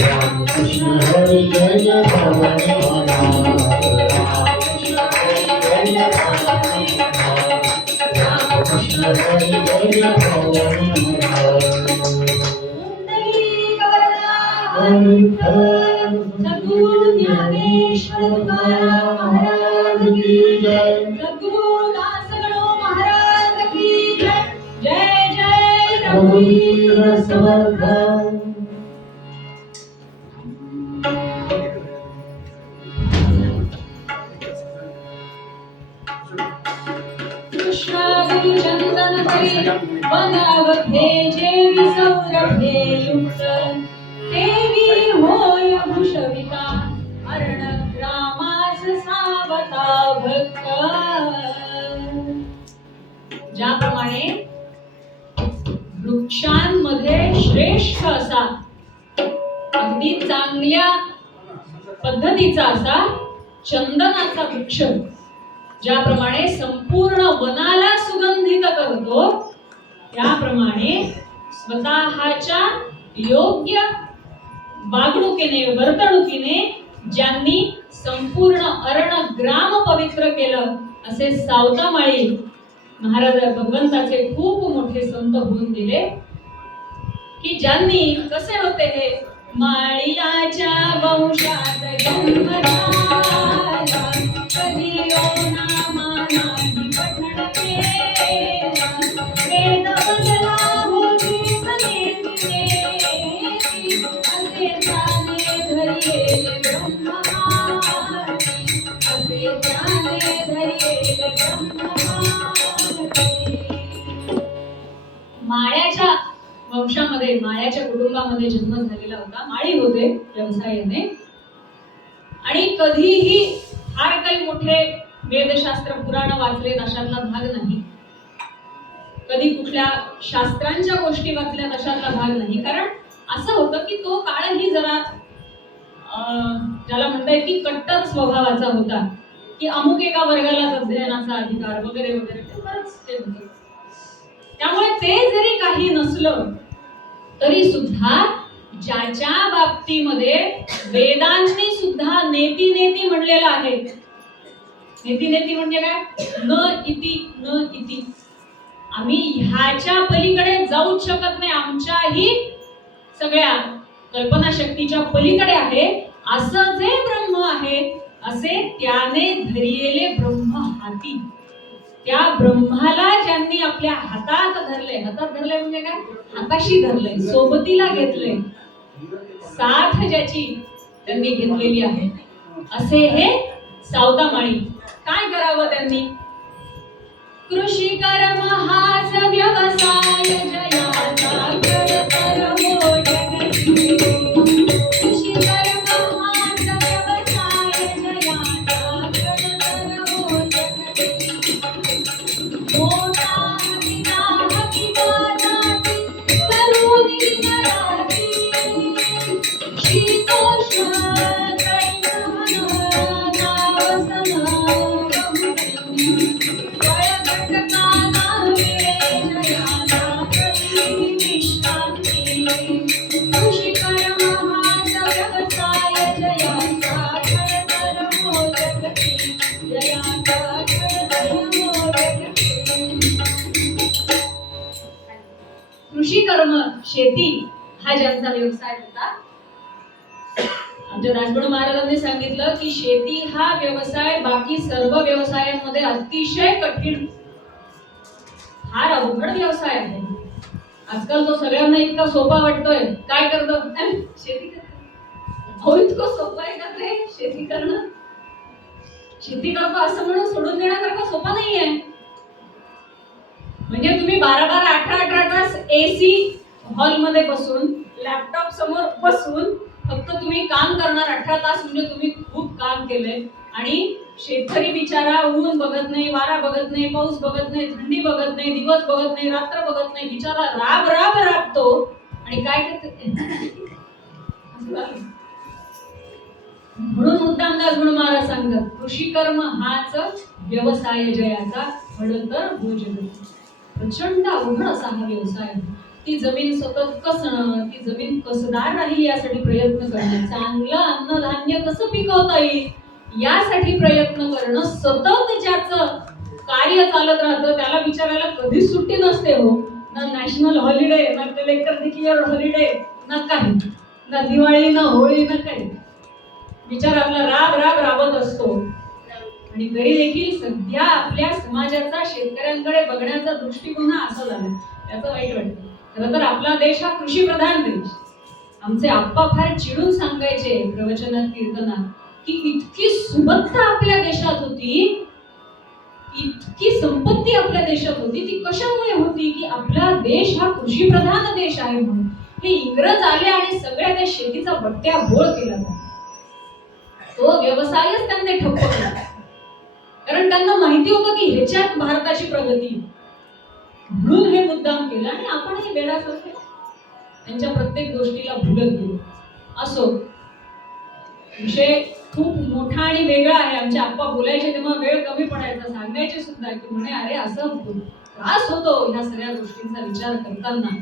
राम कृष्ण हरी जय जय भवानी भवानी राम कृष्ण हरी जय जय भवानी भवानी राम कृष्ण हरी जय जय भवानी भवानी सद्गुरु ज्ञानेश्वर तुकाराम महाराज की जय, सद्गुरु दासगणो महाराज की जय, जय जय रघुवीर समर्थ। कृष्ण गुरु चंदन करी वनावघे जेवी सौरभे युक्त देवी होय भूषविता अर्ण रामास सावता भक्त। ज्याप्रमाणे वृक्षांमध्ये श्रेष्ठ असा अगदी चांगल्या पद्धतीचा असा चंदनाचा वृक्ष ज्याप्रमाणे संपूर्ण वनाला सुगंधित करतो त्याप्रमाणे स्वतःच्या योग्य वागणुकीने वर्तणुकीने ज्यांनी संपूर्ण अरण ग्राम पवित्र केलं असे सावतामाळी महाराज भगवंताचे खूप मोठे संत होऊन दिले की ज्यांनी कसे होते हे माळियाच्या वंशात जन्म झाला कधी नामा नाही पठण केला वेद बदला होती सनेती असे जाणे धरिये ब्रह्महाती असे जाणे धरिये ब्रह्महाती। माळ्याच्या वंशामध्ये माळ्याच्या कुटुंबामध्ये जन्म झालेला होता माळी होते व्यवसायाने आणि कधीही फार काही मोठे वेदशास्त्र पुराण वाचलेत अशातला भाग नाही कधी कुठल्या शास्त्रांच्या गोष्टी वाचल्यात अशातला भाग नाही कारण असं होतं की तो काळही जरा ज्याला म्हणता येईल की कट्टर स्वभावाचा होता की अमुक एका वर्गालाच अध्ययनाचा अधिकार वगैरे वगैरे ते बरंच ते होतं त्यामुळे ते जरी काही नसलं तरी सुद्धा ज्याच्या बाबतीमध्ये वेदांनी सुद्धा नेती नेती म्हणलेलं आहे नेती नेती म्हणजे काय न इति आम्ही ह्याच्या पलीकडे जाऊच शकत नाही आमच्याही सगळ्या कल्पना शक्तीच्या पलीकडे आहे असं जे ब्रह्म आहे असे त्याने धरिलेले ब्रह्म हाती त्या ब्रह्माला ज्यांनी आपल्या हातात धरले म्हणजे काय हाताशी धरले सोबतीला घेतले साथ ज्याची त्यांनी घेतलेली आहे असे हे सावतामाळी काय करावं त्यांनी कृषी कर्म हाच व्यवसाय जयाचा कर्म जगती कृषी कर्म हाच व्यवसाय जयाचा कर्म जगती मोठा विना किती करुणी नराती शीतोष्ण कृषी कर्म शेती हा ज्यांचा व्यवसाय होता आमच्या दासगणू महाराजांनी सांगितलं की शेती हा व्यवसाय बाकी सर्व व्यवसायांमध्ये अतिशय कठीण फार अवघड व्यवसाय आहे आजकाल तो सगळ्यांना इतका सोपा वाटतोय काय करतो शेती करतो इतकं सोपं आहे का ते शेती करणं शेती करतो असं म्हणून सोडून देण्यासारखं सोपं नाहीये म्हणजे तुम्ही 12-12, 18-18 तास एसी हॉल मध्ये बसून लॅपटॉप समोर बसून फक्त तुम्ही काम करणार 18 तास म्हणजे तुम्ही खूप काम केलंय आणि शेतकरी बिचारा ऊन बघत नाही वारा बघत नाही पाऊस बघत नाही थंडी बघत नाही दिवस बघत नाही रात्र बघत नाही बिचारा राब राब राबतो आणि काय करते म्हणून मुद्दामदास गुरु महाराज सांगतात, कृषी कर्म हाच व्यवसाय जयाचा खडतर भोजन. प्रचंड अवघड असा हा व्यवसाय आहे. ती जमीन सतत कसणं, ती जमीन कसदार राहील यासाठी प्रयत्न करणं, चांगलं अन्नधान्य कसं पिकवता येईल यासाठी प्रयत्न करणं, सतत ज्याचं कार्य चालत राहतं त्याला विचारायला कधीच सुट्टी नसते हो. ना नॅशनल हॉलिडे, ना कलेक्टर डिक्लेअर हॉलिडे, ना काही, ना दिवाळी, ना होळी, ना काही. विचार आपला राब राब राबत असतो. आणि तरी देखील सध्या आपल्या समाजाचा शेतकऱ्यांकडे बघण्याचा दृष्टिकोन हा असा झाला, त्याचं वाईट वाटतं. खरं तर आपला देश हा कृषी प्रधान देश. आमचे आप्पा फार चिडून सांगायचे प्रवचनात कीर्तनात की इतकी सुबत्ता आपल्या देशात होती, इतकी संपत्ती आपल्या देशात होती, ती कशामुळे होती की आपला देश हा कृषी प्रधान देश आहे म्हणून. हे इंग्रज आले आणि सगळ्या त्या शेतीचा बट्ट्या बोळ केला, तो व्यवसायच त्यांनी ठप्प केला. कारण त्यांना माहिती होतं की ह्याच्यात भारताची प्रगती, म्हणून हे मुद्दाम केलं. आणि आपणही वेळासारखे त्यांच्या प्रत्येक गोष्टीला भुलत गेलो. असो, विषय खूप मोठा आणि वेगळा आहे. आमचे आप्पा बोलायचे तेव्हा वेळ कमी पडायचा, सांगायचे सुद्धा की म्हणे अरे असं त्रास होतो ह्या सगळ्या गोष्टींचा विचार करताना,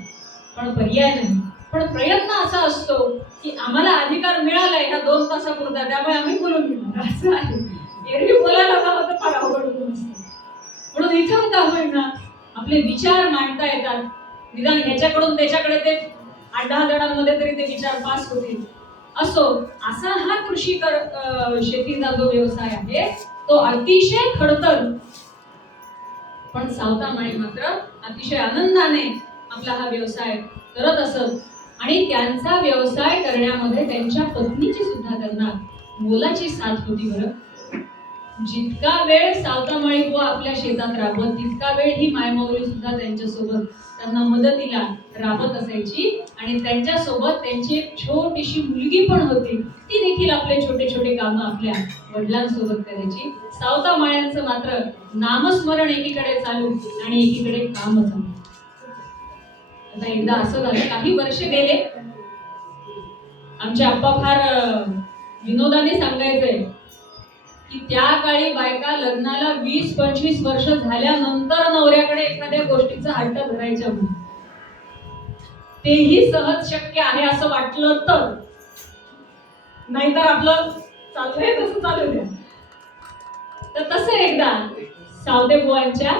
पण पर्याय नाही. पण प्रयत्न असा असतो की आम्हाला अधिकार मिळालाय ह्या 2 तासापुरता, त्यामुळे आम्ही बोलून घेणार, असं आहे. एरवी बोलायला हवं तर फार अवघड होऊन असतं. म्हणून इथं का होईना आपले विचार मांडता येतात. निदान ह्याच्याकडून त्याच्याकडे ते 8-10 जणांमध्ये तरी ते विचार पास होतील. असो, असा हा शेतीचा जो व्यवसाय आहे तो अतिशय खडतर, पण सावता माळी मात्र अतिशय आनंदाने आपला हा व्यवसाय करत असत. आणि त्यांचा व्यवसाय करण्यामध्ये त्यांच्या पत्नीची सुद्धा त्यांना मोलाची साथ होती. बरं, जितका वेळ सावतामाळी बुवा आपल्या शेतात राबत, तितका वेळ ही मायमाऊली सुद्धा त्यांच्यासोबत त्यांना मदतीला राबत असायची. आणि त्यांच्यासोबत त्यांची एक छोटीशी मुलगी पण होती, ती देखील आपले छोटे छोटे कामं आपल्या वडिलांसोबत करायची. सावतामाळ्यांचं मात्र नामस्मरण एकीकडे चालू आणि एकीकडे काम चालू. आता एकदा असं झालं, काही वर्ष गेले. आमचे आप्पा फार विनोदाने सांगायचे की त्या काळी बायका लग्नाला 20-25 वर्ष झाल्यानंतर नवऱ्याकडे एखाद्या गोष्टीचा हट्ट धरायच्या म्हणून. तेही सहज शक्य आहे असं वाटलं तर, नाहीतर आपलं चाललंय तसं चालू द्या. तर तसं एकदा सावते बुवांच्या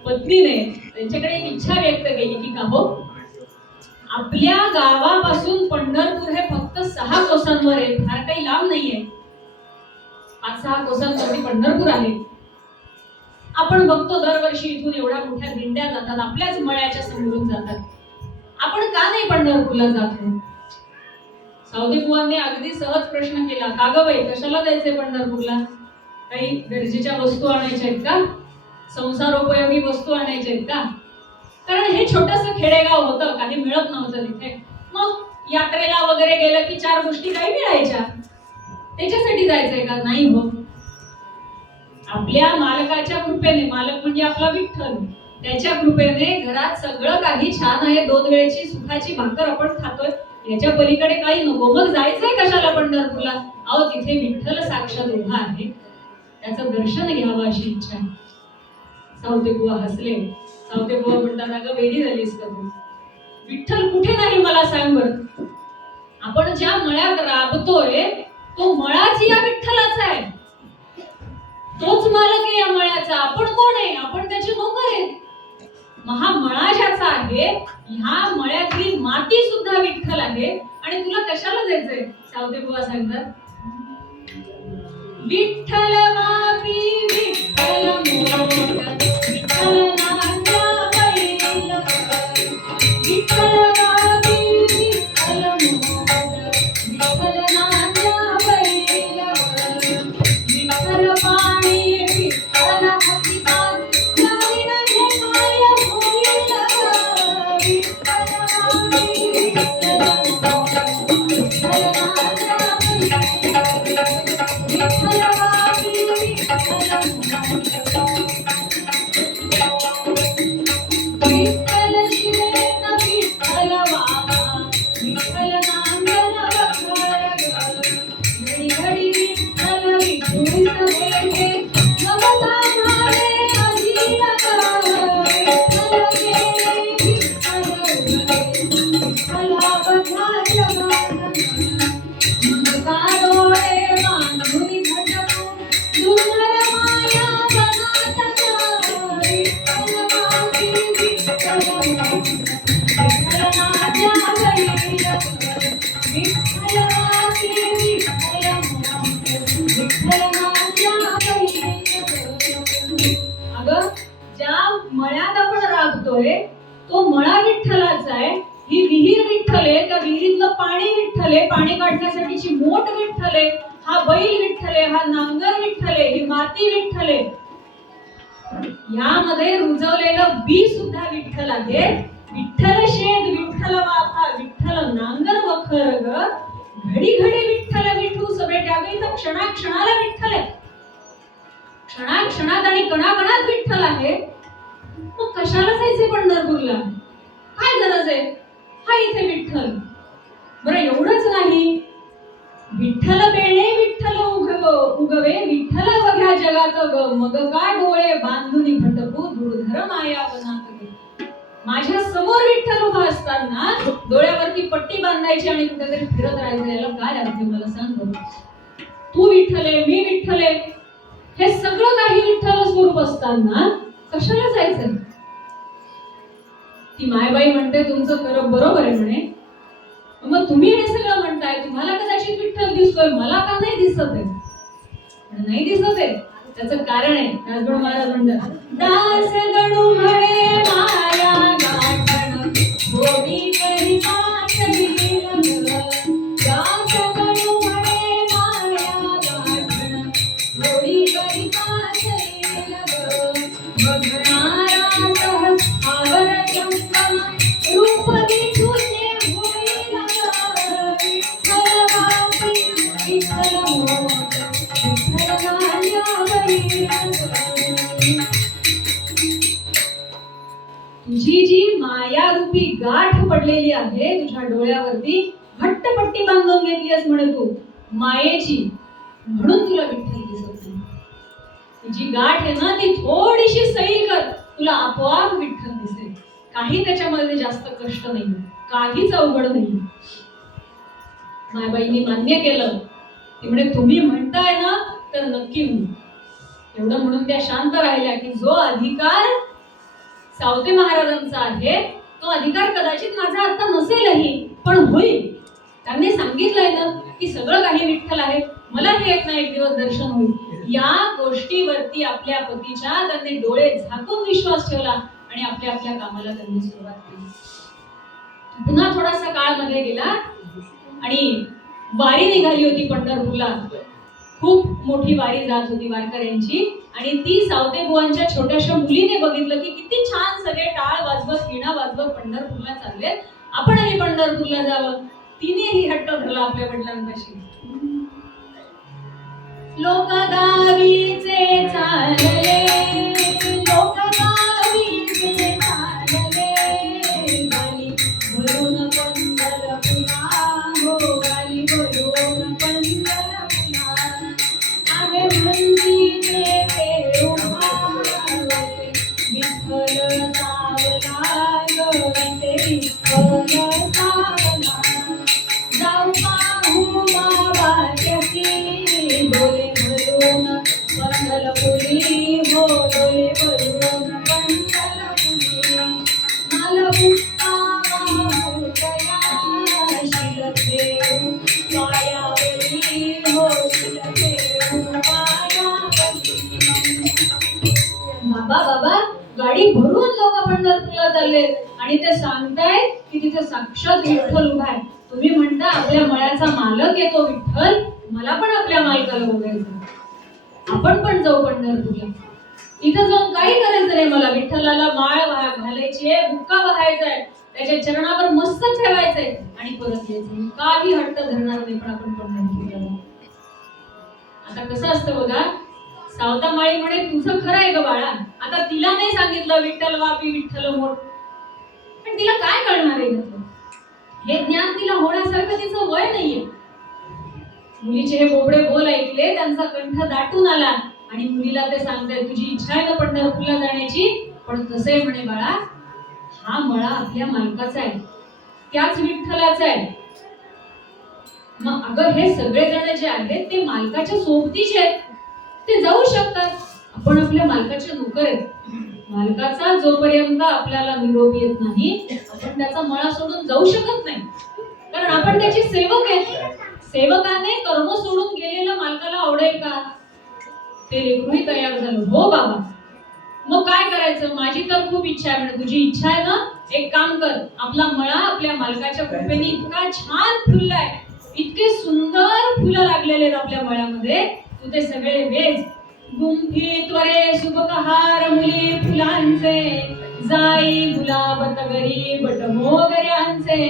पत्नीने त्यांच्याकडे एक इच्छा व्यक्त केली की का हो, आपल्या गावापासून पंढरपूर हे फक्त 6 कोसांवर आहे, फार काही लांब नाहीये. 5-6 कोसांवरती पंढरपूर आहे. आपण बघतो दरवर्षी इथून एवढ्या मोठ्या दिंड्या जातात, आपल्याच मळ्याच्या समोरून जातात. आपण का नाही पंढरपूरला जात? सावते बुवांनी अगदी सहज प्रश्न केला, का ग बाई, कशाला जायचंय पंढरपूरला? काही गरजेच्या वस्तू आणायच्या आहेत का? संसारोपयोगी वस्तू आणायच्या आहेत का? कारण हे छोटंसं खेडेगाव होतं, काही मिळत नव्हतं तिथे. मग यात्रेला वगैरे गेलं की 4 गोष्टी काही मिळायच्या, त्याच्यासाठी जायचंय का? नाही हो, आपल्या मालकाच्या कृपेने, मालक म्हणजे आपला विठ्ठल, त्याच्या कृपेने घरात सगळं काही छान आहे, 2 वेळेची सुखाची भाकर आपण खातोय, याच्या पलीकडे काही नको. मग जायचंय कशाला पंढरपूरला? अहो, तिथे विठ्ठल साक्षात उभा आहे, त्याचं दर्शन घ्यावं अशी इच्छा. सावते बुवा हसले. सावते बुवा म्हणतात, अगं वेडी झालीस का तू? विठ्ठल कुठे नाही मला सांग बरं. आपण ज्या मळ्यात राबतोय तो मळाच या विठ्ठलाचा आहे, तोच मालक आहे या मळ्याचा. आपण कोण आहे? आपण त्याचे नोकर आहेत. मळा ज्याचा आहे, ह्या मळ्यातली माती सुद्धा विठ्ठल आहे. आणि तुला कशाला द्यायचंय? सावते बुवा सांगतात, विठ्ठल माती विठ्ठल मोर, विठ्ठल नाट्या बैल, विठ्ठल माती विठ्ठल मोर, विठ्ठल नाट्या बैल, विठ्ठल पाणी विठ्ठल हातीपाय, नवीन हे माय होईल, विठ्ठल माती विठ्ठल मोर, विठ्ठल नाट्या बैल, विठ्ठल माती विठ्ठल मोर. अगं, ज्या मळ्यात आपण राबतोय तो मळा विठ्ठलाचा आहे, ही विहीर विठ्ठल आहे, त्या विहिरीतलं पाणी विठ्ठल आहे, पाणी काढण्यासाठीची मोट विठ्ठल आहे, हा बैल विठ्ठल आहे, हा नांगर विठ्ठल आहे, ही माती विठ्ठल आहे, यामध्ये रुजवलेलं बी सुद्धा विठ्ठल आहे. विठ्ठल शेद विठ्ठल वाफा विठ्ठल नांगर वखर ग, घडी घडी विठ्ठल विठू सबे त्यावेळी तर क्षणाक्षणाला विठ्ठल आहे, क्षणाक्षणात आणि कणाकणात विठ्ठल आहे. मग कशाला जायचे पंढरपूरला, काय गरज आहे, हा इथे विठ्ठल. बरं एवढंच नाही, विठ्ठल बेणे विठ्ठल उगवे विठ्ठल बघ्या जगात ग, मग का डोळे बांधून भटकू दुर्धर माया वनात गे. माझ्या समोर विठ्ठल उभा असताना डोळ्यावरती पट्टी बांधायची आणि कुठेतरी फिरत राहायचं, याला काय अर्थ मला सांग बरं. तू विठ्ठल आहे, मी विठ्ठल आहे, हे सगळं काही विठ्ठल स्वरूप असताना कशाला जायचं. ती मायबाई म्हणते तुमचं खरं बरोबर आहे म्हणे, मग तुम्ही हे सगळं म्हणताय, तुम्हाला कदाचित विठ्ठल दिसतोय, मला का नाही दिसत आहे. नाही दिसत आहे त्याचं कारण आहे, दासगणू महाराज म्हणतात, दास गणू म्हणे माया गाठण गोडी करी पाचवील, दास गणू म्हणे माया गाठण गोडी करी पाचवील, बघणारा सहज आवर चंपा रूप दिठुने होईल विठ्ठल बापी विठ्ठल मोठ विठ्ठल माझ्या बैल. तुझी जी माया रूपी गाठ पडलेली आहे तुझ्या डोळ्यावरती, घट्ट पट्टी बांधून घेतलीस म्हणे तू मायेची, म्हणून तुला विठ्ठल दिसत नाही. तुझी गाठ आहे ना ती थोडीशी सैल कर, तुला आपोआप विठ्ठल दिसेल. काही त्याच्यामध्ये जास्त कष्ट नाही, काहीच अवघड नाही. मायबाईंनी मान्य केलं, ती म्हणे तुम्ही म्हणताय ना तर नक्की होईल. एवढं म्हणून त्या शांत राहिल्या की जो अधिकार सावते महाराजांचा आहे तो अधिकार कदाचित माझा आता नसेलही, पण होईल. त्यांनी सांगितलंय ना की सगळं काही विठ्ठल आहे, मला हे एक ना एक दिवस दर्शन होईल. या गोष्टीवरती आपल्या पतीच्या त्यांनी डोळे झाकून विश्वास ठेवला आणि आपल्या आपल्या कामाला त्यांनी सुरुवात केली. पुन्हा थोडासा काळ मध्ये गेला आणि वारी निघाली होती पंढरपूरला. खूप मोठी वारी जात होती वारकऱ्यांची, आणि ती सावते बुवांच्या छोट्याशा मुलीने बघितलं की किती छान सगळे टाळ वाजवत वीणा वाजवत पंढरपूरला चालले, आपणही पंढरपूरला जावं. तिनेही हट्ट धरला आपल्या वडिलांपाशी. लोक गावीचे चालले, लोक गावीचे चालले, गाली भरून पंढरपुरा, हो गाली भरून पंढरपुरा, आम्ही म्हणतीचे ते उभारते, विठ्ठल सावला गवते, विठ्ठल सावला, जाऊ पाहू बाबाच्यासी, डोले भरून पंढरपुरी, हो डोले भरून पंढरपुरी, मला बुक्का बाहुतया, शिल ठेवू पायावरी, हो शिल ठेवू पायावरी. बाबा बाबा गाडी भरून लोक पंढरपूरला चालले आणि ते सांगताय की तिथे साक्षात विठ्ठल उभा आहे. तुम्ही म्हणता आपल्या मळ्याचा मालक येतो विठ्ठल, मला पण आपल्या मालकाला बघायचं, आपण पण जाऊ पंढरपूरला. तिथं जाऊन काही करायचं नाही, मला विठ्ठलाला माळ घालायची आहे, बुक्का बघायचा आहे, त्याच्या चरणावर मस्त ठेवायचंय आणि परत यायचं. काही हट्ट धरणार नाही, पण आपण पंढरपूरला जाऊ. आता कसं असतं बघा, सावता माळी म्हणे तुझं खरं आहे ग बाळा, आता तिला नाही सांगितलं विठ्ठल वापी विठ्ठल मोठ, पण तिला काय कळणार आहे त्यातलं, हे ज्ञान तिला होण्यासारखं तिचं वय नाहीये. मुलीचे हे बोबडे बोल ऐकले, त्यांचा कंठ दाटून आला आणि मुलीला ते सांगताय तुझी इच्छा आहे ना पंढरपूरला जाण्याची, पण कसं आहे म्हणे बाळा, हा मळा आपल्या मालकाचा आहे, त्याच विठ्ठलाचा आहे. मग अगं हे सगळे जण जे आहेत ते मालकाच्या सोबतीचे आहेत, ते जाऊ शकतात, आपण आपल्या मालकाचे नोकर आहेत. मालकाचा जोपर्यंत आपल्याला निरोप येत नाही आपण त्याचा मळा सोडून जाऊ शकत नाही, कारण आपण त्याचे सेवक आहेत. सेवकाने कर्म सोडून गेलेलं मालकाला आवडेल का? ते लेकरूही तयार झालं, हो बाबा मग काय करायचं, माझी तर खूप इच्छा आहे. म्हणजे तुझी इच्छा आहे ना, एक काम कर, आपला मळा आपल्या मालकाच्या कृपेने इतका छान फुललाय, इतके सुंदर फुलं लागलेले आहेत आपल्या मळ्यामध्ये, तू ते सगळे वेच. गुंफी त्वरे सुबकहार मुली फुलांचे, जाई गुलाब तगरी बटमोगऱ्यांचे,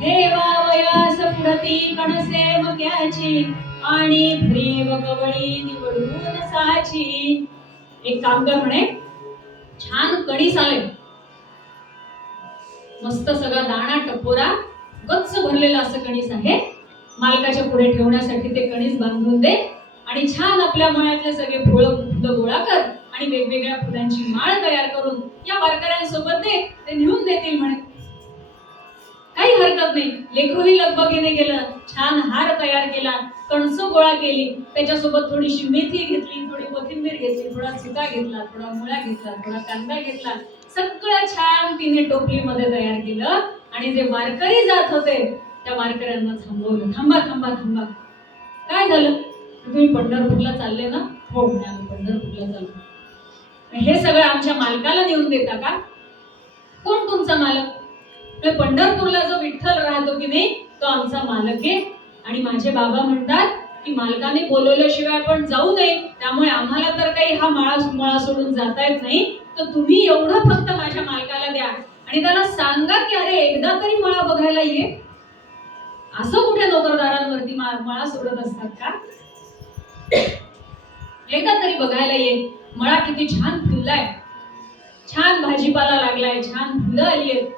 हे वावयास पुढती कणसे मक्याची, आणि भ्रीव कवळी निवडून साची. एक काम कर म्हणे, छान कणीस आले, मस्त सगळा दाणा टपोरा गच्च भरलेला असं कणीस आहे, मालकाच्या पुढे ठेवण्यासाठी ते कणीस बांधून दे, आणि छान आपल्या मळ्यातले सगळे फुलं गोळा कर आणि वेगवेगळ्या फुलांची माळ तयार करून या वारकऱ्यांसोबत दे, ते नेऊन देतील म्हणे. काही हरकत नाही. लेकरूही लगबगीने गेलं, छान हार तयार केला, कणसं गोळा केली, त्याच्यासोबत थोडीशी मेथी घेतली, थोडी कोथिंबीर घेतली, थोडा चुका घेतला, थोडा मुळा घेतला, थोडा कांदा घेतला, सगळं छान तिने टोपलीमध्ये तयार केलं. आणि जे वारकरी जात होते त्या वारकऱ्यांना थांबवलं, थांबा थांबा थांबा, काय झालं, तुम्ही पंढरपूरला चालले ना? हो, आम्ही पंढरपूरला चाललो. हे सगळं आमच्या मालकाला नेऊन देता का? कोण तुमचा मालक? पंढरपूरला जो विठ्ठल राहतो की नाही, तो आमचा मालक आहे. आणि माझे बाबा म्हणतात की मालकाने बोलवल्याशिवाय आपण जाऊ नये, त्यामुळे आम्हाला तर काही हा मळा सोडून जाता येत नाही, तर तुम्ही एवढं फक्त माझ्या मालकाला द्या आणि त्याला सांगा की अरे एकदा तरी मळा बघायला ये. असं कुठे नोकरदारांवरती मळा सोडत असतात का? एकदा तरी बघायला ये, मळा किती छान फुललाय, छान भाजीपाला लागलाय, छान फुलं आली आहेत,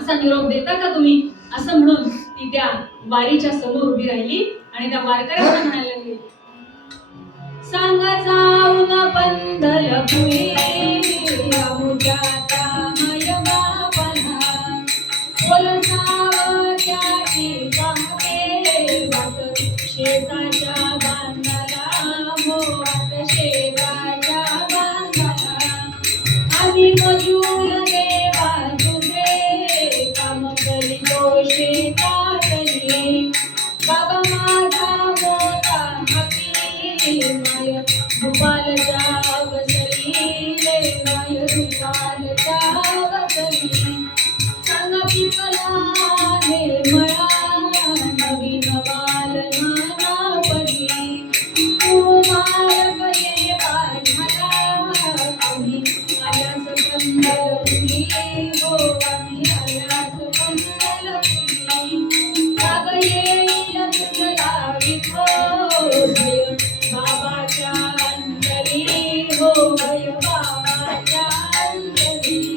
असा निरोप देता का तुम्ही? असं म्हणून ती त्या वारीच्या समोर उभी राहिली आणि त्या वारकऱ्यांना म्हणायला लागली, सांगा जाऊन पंढरपुरी अमुजाचा मयबापना, बोल जाव त्याची पाहणे वाट शेताच्या बांधाला, मोहात शेताच्या बांधाला, आम्ही मजूर देवा तुझे काम करीतो शेतातले, बाबा माझा मोठा हाती माय गोपालच्या वसरी, माय गोपालच्या वसरी, सांगा पिपला हे मळा नवीन बाल नाना परी, तू मालक ये माझ्याला, आम्ही आल्यास पंढरपुरी, हो आम्ही आल्यास पंढरपुरी, राग येईल तुझला विठोदय बाबाच्या अंतरी, हो भय बाबाच्या अंतरी.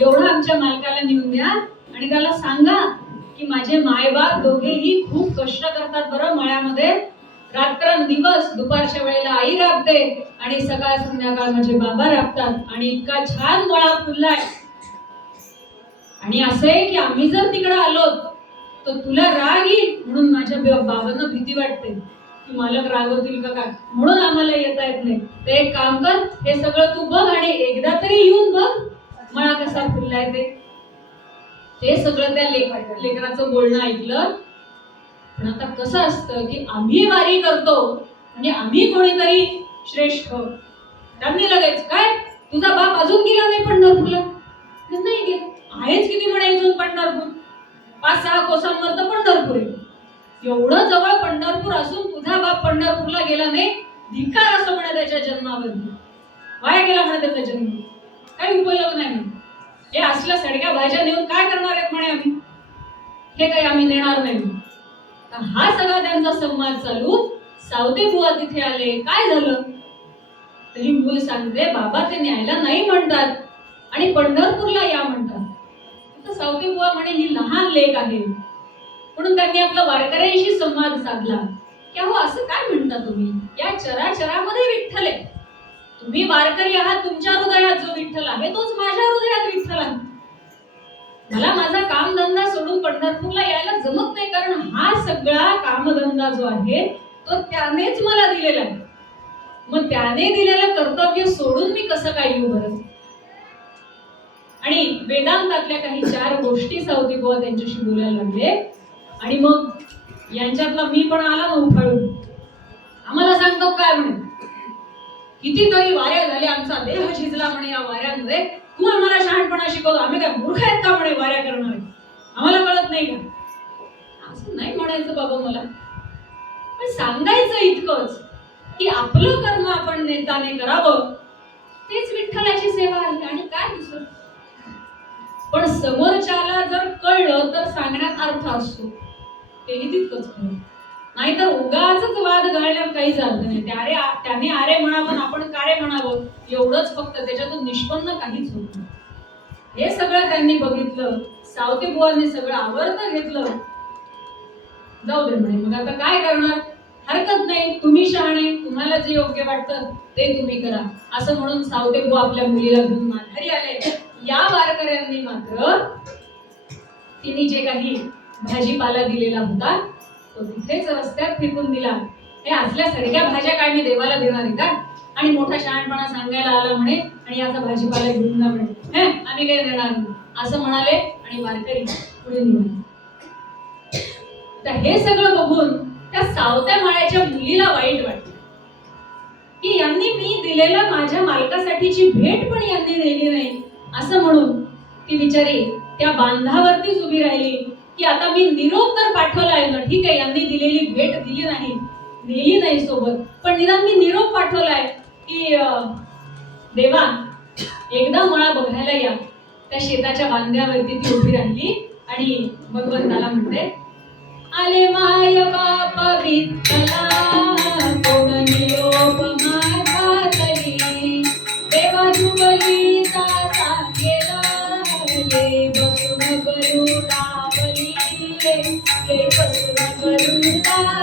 एवढं आमच्या मालकाला नेऊन द्या आणि त्याला सांगा की माझे मायबाप दोघेही खूप कष्ट करतात बरं मळ्यामध्ये, रात्रंदिवस, दुपारच्या वेळेला आई राबते आणि सकाळ संध्याकाळ माझे बाबा राबतात, आणि इतका छान मळा फुललाय. आणि असं आहे की आम्ही जर तिकडे आलो तर तुला राग येईल म्हणून माझ्या बाबांना भीती वाटते की मालक रागवतील का काय, म्हणून आम्हाला येता येत नाही. तर एक काम कर, हे सगळं तू बघ आणि एकदा तरी येऊन बघ मळा कसा फुललाय ते सगळं त्या लेकराचं बोलणं ऐकलं. पण आता कसं असतं की आम्ही वारी करतो म्हणजे आम्ही कोणीतरी श्रेष्ठ, त्यांनी लगेच काय तुझा बाप अजून गेला नाही पंढरपूरला? नाही गेला, आहेच किती म्हणे इथून पंढरपूर, 5-6 कोसांवर तर पंढरपूर आहे, एवढं जवळ पंढरपूर असून तुझा बाप पंढरपूरला गेला नाही, धिक्कार असं म्हणे त्याच्या जन्मावरती, वाया गेला म्हणे त्याचा जन्म, काही उपयोग नाही म्हणे. हे असल्या सडक्या भाज्या नेऊन काय करणार आहेत म्हणे आम्ही, हे काही आम्ही नेणार नाही. हा सगळा त्यांचा संवाद चालू, सावते बुवा तिथे आले, काय झालं? तरी मूल सांगते बाबा ते न्यायला नाही म्हणतात आणि पंढरपूरला या म्हणतात. तर सावते बुवा म्हणे ही लहान लेक आहे, म्हणून त्यांनी आपला वारकऱ्यांशी संवाद साधला की अहो असं काय म्हणता तुम्ही, या चराचरामध्ये विठ्ठल आहे, तुम्ही वारकरी आहात, तुमच्या हृदयात जो विठ्ठल आहे तोच माझ्या हृदयात विठ्ठल आहे. मला माझा कामधंदा सोडून पंढरपूरला यायला जमत नाही, कारण हा सगळा कामधंदा जो आहे तो त्यानेच मला दिलेला आहे. मग त्याने दिलेलं कर्तव्य सोडून मी कसं काय येऊ बरं? आणि वेदांतातल्या काही 4 गोष्टी सावती बुवा त्यांच्याशी बोलायला लागले. आणि मग यांच्यातला मी पण आला मग उफाळून, आम्हाला सांगतो काय म्हणे, कितीतरी वाऱ्या झाल्या, आमचा देह झिजला म्हणे या वाऱ्यांमध्ये, तू आम्हाला शहाणपणा शिकवतो, आम्ही काय मूर्ख आहेत का म्हणे वाऱ्या करणारे, आम्हाला कळत नाही का? असं नाही म्हणायचं बाबा मला, पण सांगायचं इतकंच की आपलं कर्म आपण नेताने करावं, तेच विठ्ठलाची सेवा आहे आणि काय दुसरं. पण समोरच्याला जर कळलं तर सांगण्यात अर्थ असतो, तेही तितकंच खरं. नाहीतर उगाचच वाद घालण्यात काहीच अर्थ नाही. त्याने आरे म्हणावं आपण कारे म्हणावं, एवढंच फक्त, त्याच्यातून निष्पन्न काहीच होत नाही. हे सगळं त्यांनी बघितलं, सावते बुवांनी सगळं आवर्त घेतलं. जाऊ दे म्हणे, मग आता काय करणार, हरकत नाही, तुम्ही शहाणे, तुम्हाला जे योग्य वाटतं ते तुम्ही करा, असं म्हणून सावते बुवा आपल्या मुलीला घेऊन माघारी आले. या वारकऱ्यांनी मात्र तिने जे काही भाजीपाला दिलेला होता तो तिथेच रस्त्यात फेकून दिला. हे असल्या सारख्या भाज्या काय मी देवाला देणार आहे का? आणि मोठा शहाणपणा सांगायला आला म्हणे आणि याचा भाजीपाला घेऊन जा म्हणे, हे आम्ही काही देणार नाही असं म्हणाले आणि वारकरी पुढे निघाले. तर हे सगळं बघून त्या सावत्या माळ्याच्या मुलीला वाईट वाटलं की यांनी मी दिलेल्या माझ्या मालकासाठीची भेट पण यांनी नेली नाही, असं म्हणून ती बिचारी त्या बांधावरतीच उभी राहिली की आता मी निरोप तर पाठवलाय ना, ठीक आहे यांनी दिलेली भेट दिली नाही, नेली नाही सोबत, पण निदान मी निरोप पाठवलाय की देवा एकदा मला बघायला या. त्या शेताच्या बांध्यावरती ती उभी राहिली आणि भगवंताला म्हणते, आले माय बाप विठ्ठला कोण निरोप माझा तरी, देवा जुगलीचा सांगेला ये बसून गरुडावली, ये बसून गरुडावली.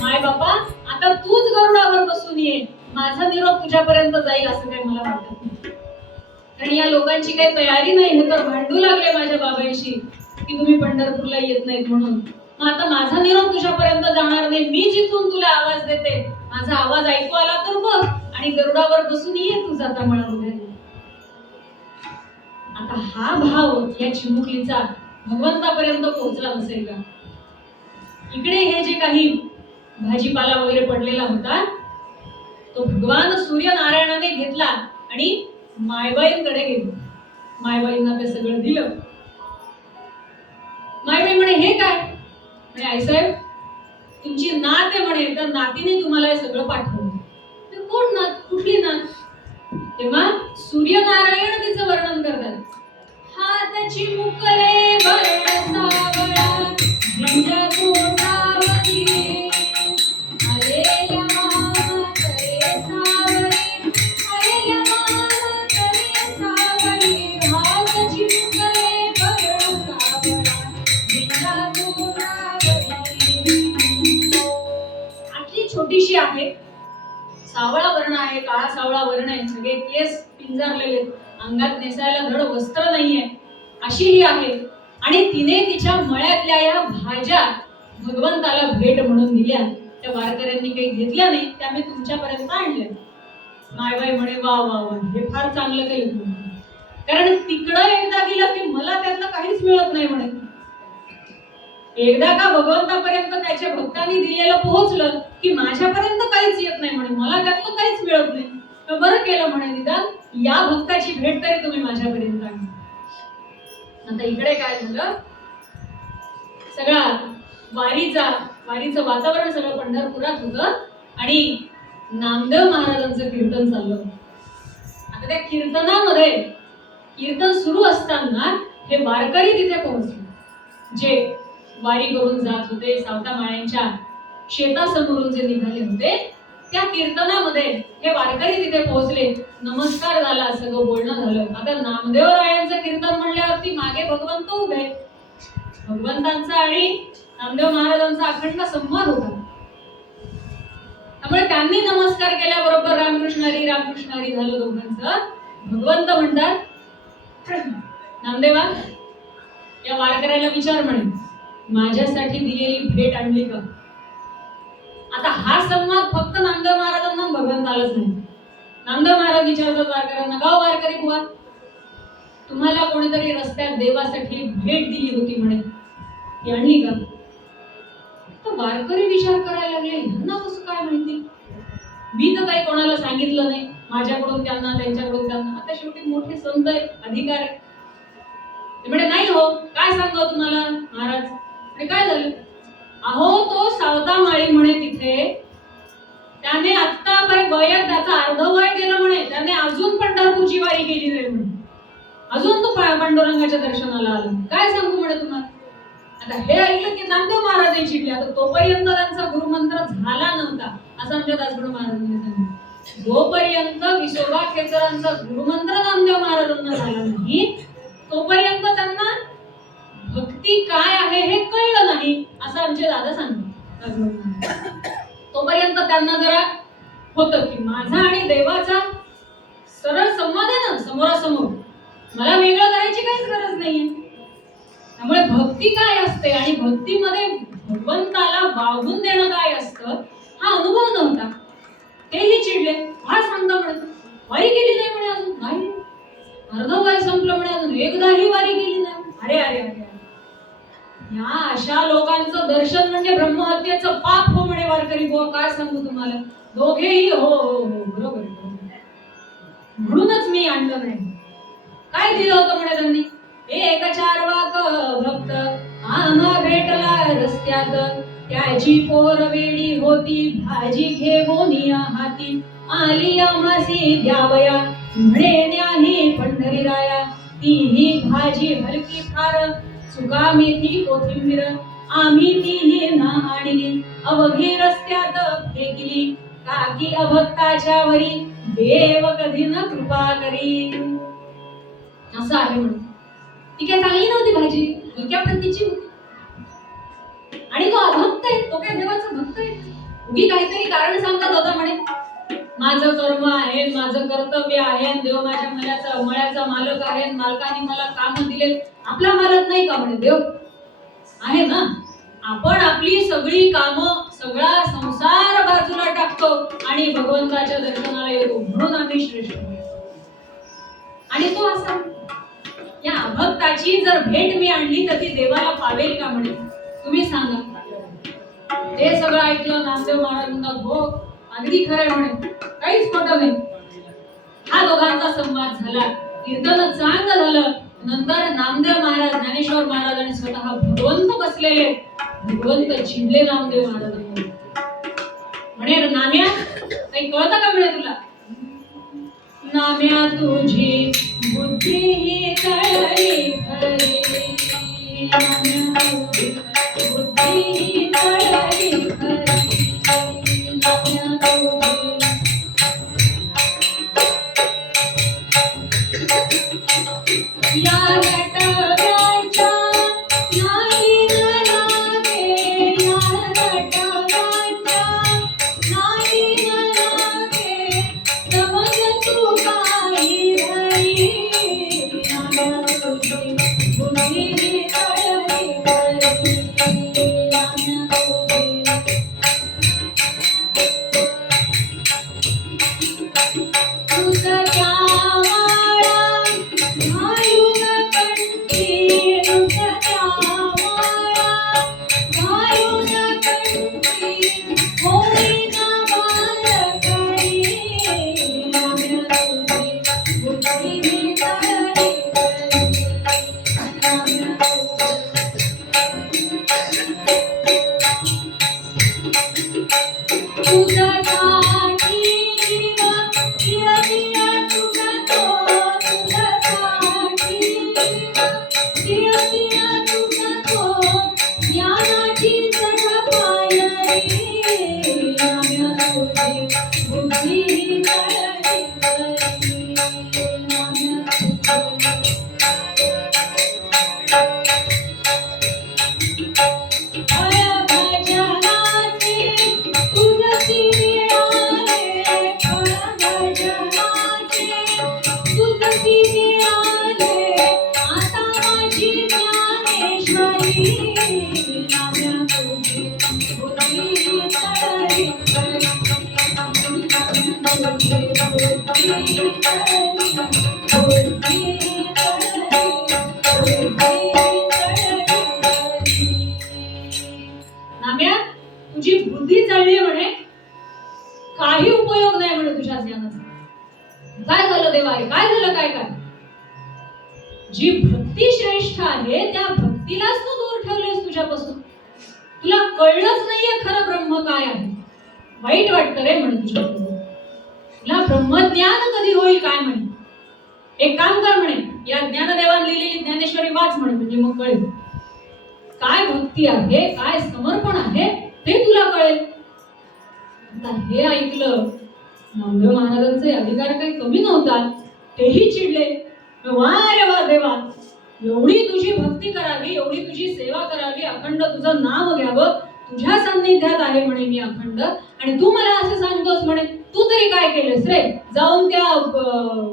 माय बाबा आता तूच गरुडावर बसून ये, माझा निरोप तुझ्यापर्यंत जाईल असं काही मला वाटत नाही. कारण या लोकांची काही तयारी नाही, हे तर भांडू लागले माझ्या बाबांशी की तुम्ही पंढरपूरला येत नाहीत म्हणून. मग आता माझा निरोप तुझ्यापर्यंत जाणार नाही, मी जिथून तुला आवाज देते, माझा आवाज ऐकू आला तर बघ आणि गरुडावर बसून ये तू जाता मला. आता हा भाव या चिमुकलीचा भगवंतापर्यंत पोहोचला नसेल का? इकडे हे जे काही भाजीपाला वगैरे पडलेला होता तो भगवान सूर्यनारायणाने घेतला आणि मायबाईंकडे गेलो. मायबाईंना ते सगळं दिलं. मायबाई म्हणे, हे काय? म्हणे, आईसाहेब तुमची नात आहे म्हणे, तर नातीने तुम्हाला हे सगळं पाठवलं. कोण नात, कुठली नात? तेव्हा सूर्यनारायण तिचं वर्णन करतात. हातची मुकले वर्ण सावळा झेंडा तोंडावरी, अरे यमा करे सावळी, अरे यमा करे सावळी, हातची मुकले वर्ण सावळा झेंडा तोंडावरी. आटली छोटीशी आहे, सावळा वर्ण आहे, काळा सावळा वर्ण आहे, सगळे केस पिंजारलेले, अंगात नेसायला धड वस्त्र नाहीये, अशी ही आहे. आणि तिने तिच्या मळ्यातल्या या भाज्या भगवंताला भेट म्हणून दिल्या. त्या वारकऱ्यांनी काही घेतल्या नाही, त्या मी तुमच्यापर्यंत आणल्या. मायबाई म्हणे, वा वा वा, हे फार चांगलं केलं तुम्ही, कारण तिकडं एकदा गेलं की मला त्यातलं काहीच मिळत नाही म्हणे. एकदा का भगवंतापर्यंत त्याच्या भक्तांनी दिलेलं पोहोचलं की माझ्यापर्यंत काहीच येत नाही म्हणे, मला त्यातलं काहीच मिळत नाही. तर बरं केलं म्हणे, निदान या भक्ताची भेट तरी तुम्ही माझ्यापर्यंत आणली. आता इकडे काय झालं, सगळा वारीचं वातावरण सगळं पंढरपुरात होतं आणि नामदेव महाराजांचं कीर्तन चाललं. आता त्या कीर्तनामध्ये कीर्तन सुरू असताना हे वारकरी तिथे पोहोचले, जे वारी करून जात होते, सावता माळ्यांच्या शेतासमोरून जे निघाले होते. त्या कीर्तनामध्ये हे वारकरी तिथे पोहोचले, नमस्कार झाला, सगळं बोलणं झालं. आता नामदेव रायांचं कीर्तन म्हणल्यावरती मागे भगवंत उभे, भगवंतांचा आणि नामदेव महाराजांचा अखंड संवाद होता. त्यामुळे त्यांनी नमस्कार केल्याबरोबर रामकृष्ण हरी झालं दोघांचं. भगवंत म्हणतात, नामदेवा या वारकऱ्याला विचार म्हणे, माझ्यासाठी दिलेली भेट आणली का? आता हा संवाद फक्त फक्त नामदेव महाराजांना भगवंतालाच नाही. नामदेव महाराज विचारतात वारकऱ्यांना, गाव वारकरी बुवा, तुम्हाला कोणीतरी रस्त्यात देवासाठी भेट दिली होती म्हणे, ती आणली का? तर वारकरी विचार करायला लागले, यांना कसं काय माहिती? मी तर काही कोणाला सांगितलं नाही, माझ्याकडून त्यांना त्यांच्याकडून त्यांना. आता शेवटी मोठे संत आहेत, अधिकार आहे. ते म्हणे नाही हो, काय सांगावं तुम्हाला महाराज. आणि काय झालं? अहो तो सावता माळी म्हणे तिथे, त्याने आत्तापर्यंत वयात त्याचा अर्ध वय गेलं म्हणे, त्याने अजून पंढरपूरची वारी केली नाही म्हणे, अजून तो पांडुरंगाच्या दर्शनाला आला. काय सांगू म्हणे तुम्हाला. आता हे ऐकलं की नामदेव महाराज चिडले. आता तोपर्यंत त्यांचा गुरुमंत्र झाला नव्हता असं आमच्या दासगणू महाराजांनी सांगितलं. जोपर्यंत विसोबा खेचरांचा गुरुमंत्र नामदेव महाराजांना झाला नाही, तोपर्यंत त्यांना भक्ती काय आहे हे कळलं नाही असं आमचे दादा सांगतात. तोपर्यंत त्यांना जरा होतं की माझा आणि देवाचा सरळ संवाद आहे ना समोरासमोर, मला वेगळं करायची काहीच गरज नाहीये. त्यामुळे भक्ती काय असते आणि भक्तीमध्ये भगवंताला वाहून देणं काय असतं हा अनुभव नव्हता. तेही चिडले. काय सांगता म्हणे, वारी केली नाही म्हणे अजून. नाही, अर्ध वय संपलं म्हणे, अजून एकदाही वारी केली नाही. अरे अरे अरे, या अशा लोकांचं दर्शन म्हणजे ब्रह्महत्येचं पाप हो म्हणे वारकरी बुवा. काय सांगू तुम्हाला, दोघेही हो हो हो बरोबर. म्हणूनच मी आणलं नाही. काय दिलं होतं म्हणे त्यांनी, एक चारवाक भक्त आम्हा भेटला रस्त्यात, त्याची पोर वेडी होती भाजी घेऊन हाती, आली आम्हासी द्यावया म्हणे न्याही पंढरीराया, तीही भाजी हलकी फार सुका मेथी कोथिंबीर, आम्ही तीही ना आणली अवघी रस्त्यात फेकली, काकी अभक्ताच्या वरी देव कधी न कृपा करी. असं आहे म्हणून. ती काय चांगली नव्हती भाजी, हलक्या प्रतीची होती. आणि तो अभक्त आहे, तो काय देवाचा भक्त आहे. उगी काहीतरी कारण सांगतात होता म्हणे, माझं कर्म आहे, माझं कर्तव्य आहे, देव माझ्या मळ्याचा मालक आहे, मालकाने मला काम दिले. आपला मालक नाही का म्हणे, देव आहे ना. आपण आपली सगळी कामं सगळा संसार बाजूला टाकतो आणि भगवंताच्या दर्शनाला येतो, म्हणून आम्ही श्रेष्ठ. आणि तो असा या अभक्ताची जर भेट मी आणली तर ती देवाला पावेल का म्हणे, तुम्ही सांगा. ते सगळं ऐकलं नामदेव महाराजांना, हो अगदी खरंय म्हणे, काहीच खोटं नाही. हा दोघांचा संवाद झाला, कीर्तन चांगलं झालं. नंतर नामदेव महाराज, ज्ञानेश्वर महाराज आणि स्वतः भगवंत बसलेले. भगवंत चिडले नामदेव महाराजांना, म्हणे नाम्या काही कळतं का म्हणे तुला. नाम्या तुझी बुद्धी ही तळली खरी, बुद्धी ही तळली खरी, या रटव्याच्या नाही लागे, या रटव्याच्या नाही लागे, समज तू काही धरी, नाम्या तुझी बुद्धी तळली खरी, नाम्या तुझी. तुझं त्या माळा घालून कंठी, तुझं त्या माळा घालून कंठी, होईना बालकडी, नाम्या तुझी बुद्धी तळली खरी, नाम्या तुझं साठी नाम्या, तुझी बुद्धी चालली म्हणे, काही उपयोग नाही म्हणे तुझ्या ज्ञानाचा. काय झालं देवा, काय झालं, काय काय? जी भक्ती श्रेष्ठ आहे त्या भक्तीलाच तू दूर ठेवलेस तुझ्यापासून. तुला कळलंच नाहीये खरं ब्रह्म काय आहे. वाईट वाटतं रे म्हणे तुझ्या. तुला ब्रह्मज्ञान कधी होईल काय म्हणे. एक काम कर म्हणे, या ज्ञानदेवान लिहिलेली ज्ञानेश्वरी वाच म्हणे, म्हणजे मग कळेल काय भक्ती आहे, काय समर्पण आहे ते तुला कळेल. आता हे ऐकलं नामदेव महाराजांचे अधिकार काही कमी नव्हता. तेही चिडले. वा रे वा देवा, एवढी तुझी भक्ती करावी, एवढी तुझी सेवा करावी, अखंड तुझं नाव घ्यावं, तुझ्या सान्निध्यात आहे म्हणे मी अखंड, आणि तू मला असं सांगतोस म्हणे. तू तरी काय केलेस रे, जाऊन त्या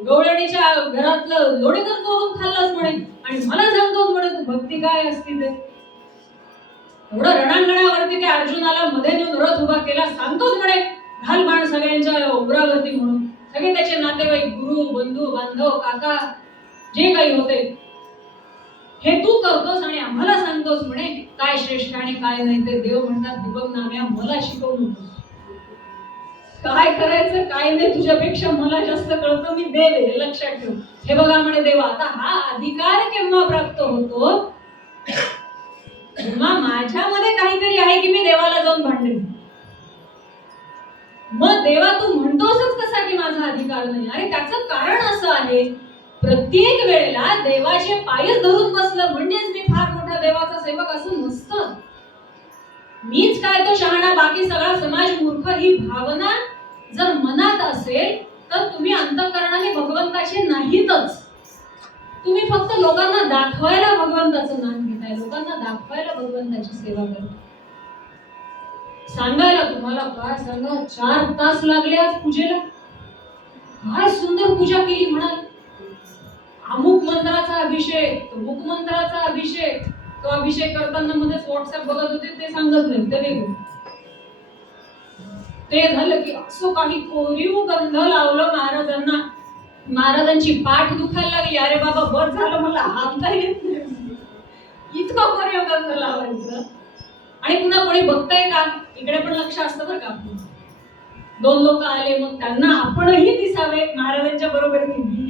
गवळणीच्या घरातलं लोणी तर चोरून खाल्लास म्हणे, आणि मला सांगतोस म्हणे तू भक्ती काय असती ते. एवढं रणांगणावरती त्या अर्जुनाला मध्ये नेऊन रथ उभा केला, सांगतोच म्हणे घाल बाण सगळ्यांच्या उरावरती म्हणून. सगळे त्याचे नातेवाईक, गुरु, बंधू, बांधव, काका, जे काही होते, हे तू करतोस आणि आम्हाला सांगतोस म्हणे काय श्रेष्ठ आणि काय नाही ते. देव म्हणतात, हे बघ नाम्या, मला शिकवू नकोस. काय करायचं काय नाही तुझ्यापेक्षा मला जास्त कळतं. मी देव आहे, हे लक्षात ठेव. हे बघा म्हणे देवा, आता हा अधिकार केव्हा प्राप्त होतो, तेव्हा माझ्यामध्ये काहीतरी आहे की मी देवाला जाऊन भांडेन. मग देवा तू म्हणतोसच कसा की माझा अधिकार नाही. अरे त्याचं कारण असं आहे, प्रत्येक वेळेला देवाचे पायच धरून बसलं म्हणजेच मी फार मोठा देवाचा सेवक असं नसतं. मीच काय तो शहाणा, बाकी सगळा समाज मूर्ख, ही भावना जर मनात असेल तर तुम्ही अंतःकरणाने भगवंताचे नाहीतच. तुम्ही फक्त लोकांना दाखवायला भगवंताचं नाम घेताय, लोकांना दाखवायला भगवंताची सेवा करताय. सांगायला तुम्हाला काय सांगा, 4 तास लागले आज पूजेला. काय सुंदर पूजा केली म्हणाल. अमुक मंत्राचा अभिषेक, तमुक मंत्राचा अभिषेक. तो अभिषेक करताना मध्येच व्हॉट्सअप बघत होते, ते सांगत नाही ते वेगळं. ते झालं की असं काही कोरीव गंध लावलं महाराजांना. महाराजांची पाठ दुखायला लागली. अरे बाबा बस झालं, मला हालता येत नाही. इतकं कोरीव गंध लावायचं. आणि पुन्हा कोणी बघताय का, इकडे पण लक्ष असतं बरं का. 2 लोक आले, मग त्यांना आपणही दिसावे महाराजांच्या बरोबरीने.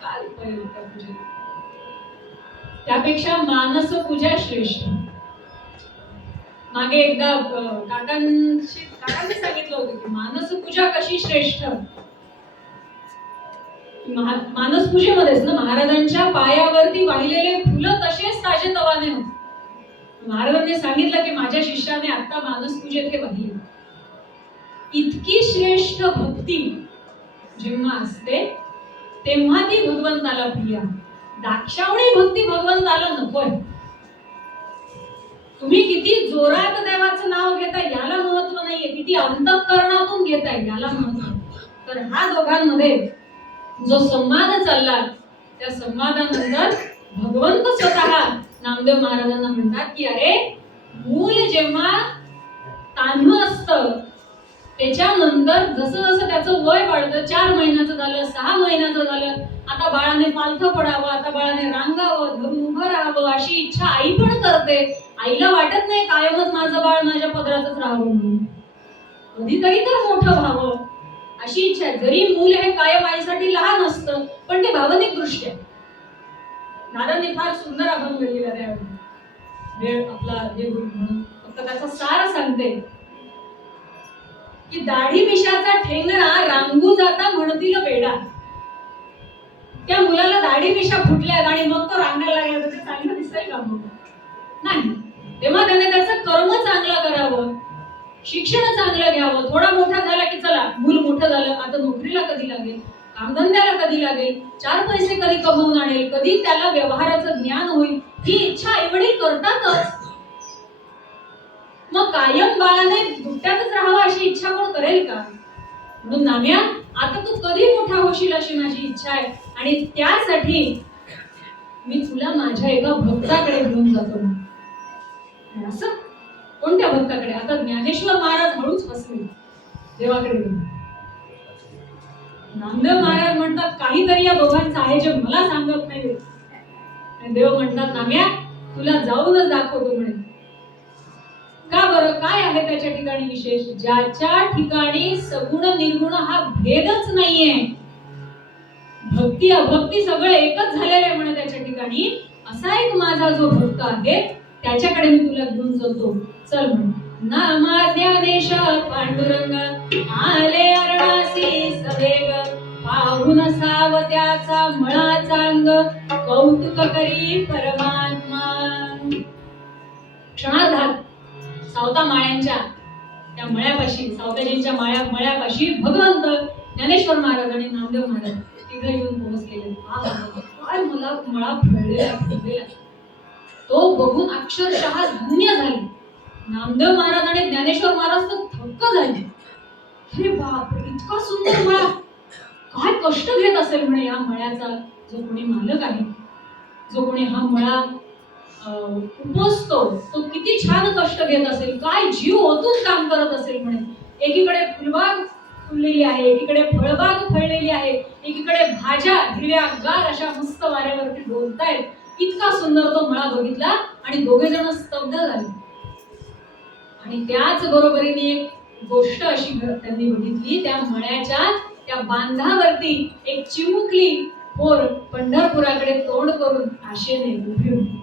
काय उपयोग त्या पूजेत. त्यापेक्षा मानस पूजा श्रेष्ठ. मागे एकदा काकांनी सांगितलं होतं की मानस पूजा कशी श्रेष्ठ. मानस पूजेमध्येच ना महाराजांच्या पायावरती वाहिलेले फुलं तसेच ताजेतवाने होते. महाराजांनी सांगितलं की माझ्या शिष्याने आता मानस पूजेत हे वाहिले. इतकी श्रेष्ठ भक्ती जेव्हा असते तेव्हा ती भगवंताला प्रिय. दाक्षावणी भक्ती भगवंताला नकोय. तुम्ही किती जोरात देवाचं नाव घेताय याला महत्व नाहीये, किती अंतःकरणातून घेताय याला महत्व. तर हा दोघांमध्ये जो संवाद चालला, त्या संवादानंतर भगवंत स्वतः नामदेव महाराजांना म्हणतात की अरे मूल जेव्हा तान्ह असतं त्याच्यानंतर जसं जसं त्याचं वय वाढतं, 4 महिन्याचं झालं, 6 महिन्याचं झालं, आता बाळाने पालथं पडावं, आता बाळाने रांगावं, धरून उभं राहावं अशी इच्छा आई पण करते. आईला वाटत नाही कायमच माझं बाळ माझ्या पदरातच राहावं म्हणून, कधीतरी तर मोठं व्हावं अशी इच्छा आहे. जरी मूल हे कायम आईसाठी लहान असतं पण ते भावनिक दृष्ट्या. दादांनी फार सुंदर अभंग लिहिला त्यावेळी, वेळ आपला हे म्हणून फक्त त्याचा सार सांगते की दाढी मिशाचा ठेंगणा रांगू जाता म्हणतील वेडा. त्या मुलाला दाढी मिशा फुटल्यात आणि मग तो रांगायला लागला तर ते चांगलं दिसेल का मग? नाही. तेव्हा त्याने त्याचं कर्म चांगलं करावं, शिक्षण चांगलं घ्यावं. थोडा मोठा झाला की चला मूल मोठं झालं, आता नोकरीला कधी लागेल, कामधंद्याला कधी लागेल, 4 पैसे कधी कमवून आणेल, कधी त्याला व्यवहाराचं ज्ञान होईल, ही इच्छा आईवडील करतातच. मग कायम बाळाने दुट्ट्यातच राहावं अशी इच्छा कोण करेल का? म्हणून नाम्या आता तू कधी मोठा होशील अशी माझी इच्छा आहे, आणि त्यासाठी मी तुला माझ्या एका भक्ताकडे घेऊन जातो. असं कोणत्या भक्ताकडे? आता ज्ञानेश्वर महाराज हळूच हसले देवाकडे. नामदेव महाराज म्हणतात काहीतरी या दोघांचं आहे जे मला सांगत नाही. आणि देव म्हणतात नाम्या तुला जाऊनच दाखवतो म्हणे. का बरं, काय आहे त्याच्या ठिकाणी विशेष? ज्याच्या ठिकाणी सगुण निर्गुण हा भेदच नाहीये, भक्ती अभक्ती सगळं एकच झालेलं आहे म्हणे त्याच्या ठिकाणी, असा एक माझा जो भक्त आहे त्याच्याकडे मी तुला घेऊन जातो. चल म्हणे. नामाज्ञादेश पांडुरंग आले अरणासी सवेग, पाहून सावत्याचा मळाचा अंग, कौतुक करी परमात्मा. क्षणार्धात सावता माळ्यांच्या त्या मळ्यापाशी, सावताजींच्या मळ्यापाशी भगवंत ज्ञानेश्वर महाराज आणि नामदेव महाराज तिघे येऊन पोहोचलेले. काय मला मळा फळलेला तो बघून अक्षरशः धन्य झाले. नामदेव महाराज आणि ज्ञानेश्वर महाराज तर थक्क झाले. अरे बापरे, इतका सुंदर मळा, काय कष्ट घेत असेल म्हणे या मळ्याचा जो कोणी मालक आहे, जो कोणी हा मळा उपसतो, तो किती छान कष्ट घेत असेल, काय जीव ओतून काम करत असेल म्हणे. एकीकडे फुलबाग फुललेली आहे, एकीकडे फळबाग फळलेली आहे, एकीकडे भाज्या हिरव्यागार अशा मस्त वाऱ्यावरती डोलतायत. इतका सुंदर तो मळा बघितला आणि दोघे जण स्तब्ध झाले. आणि त्याच बरोबरीने एक गोष्ट अशी त्यांनी बघितली, त्या मळ्याच्या त्या बांधावरती एक चिमुकली पोर पंढरपुराकडे तोंड करून आशेने उभी होती.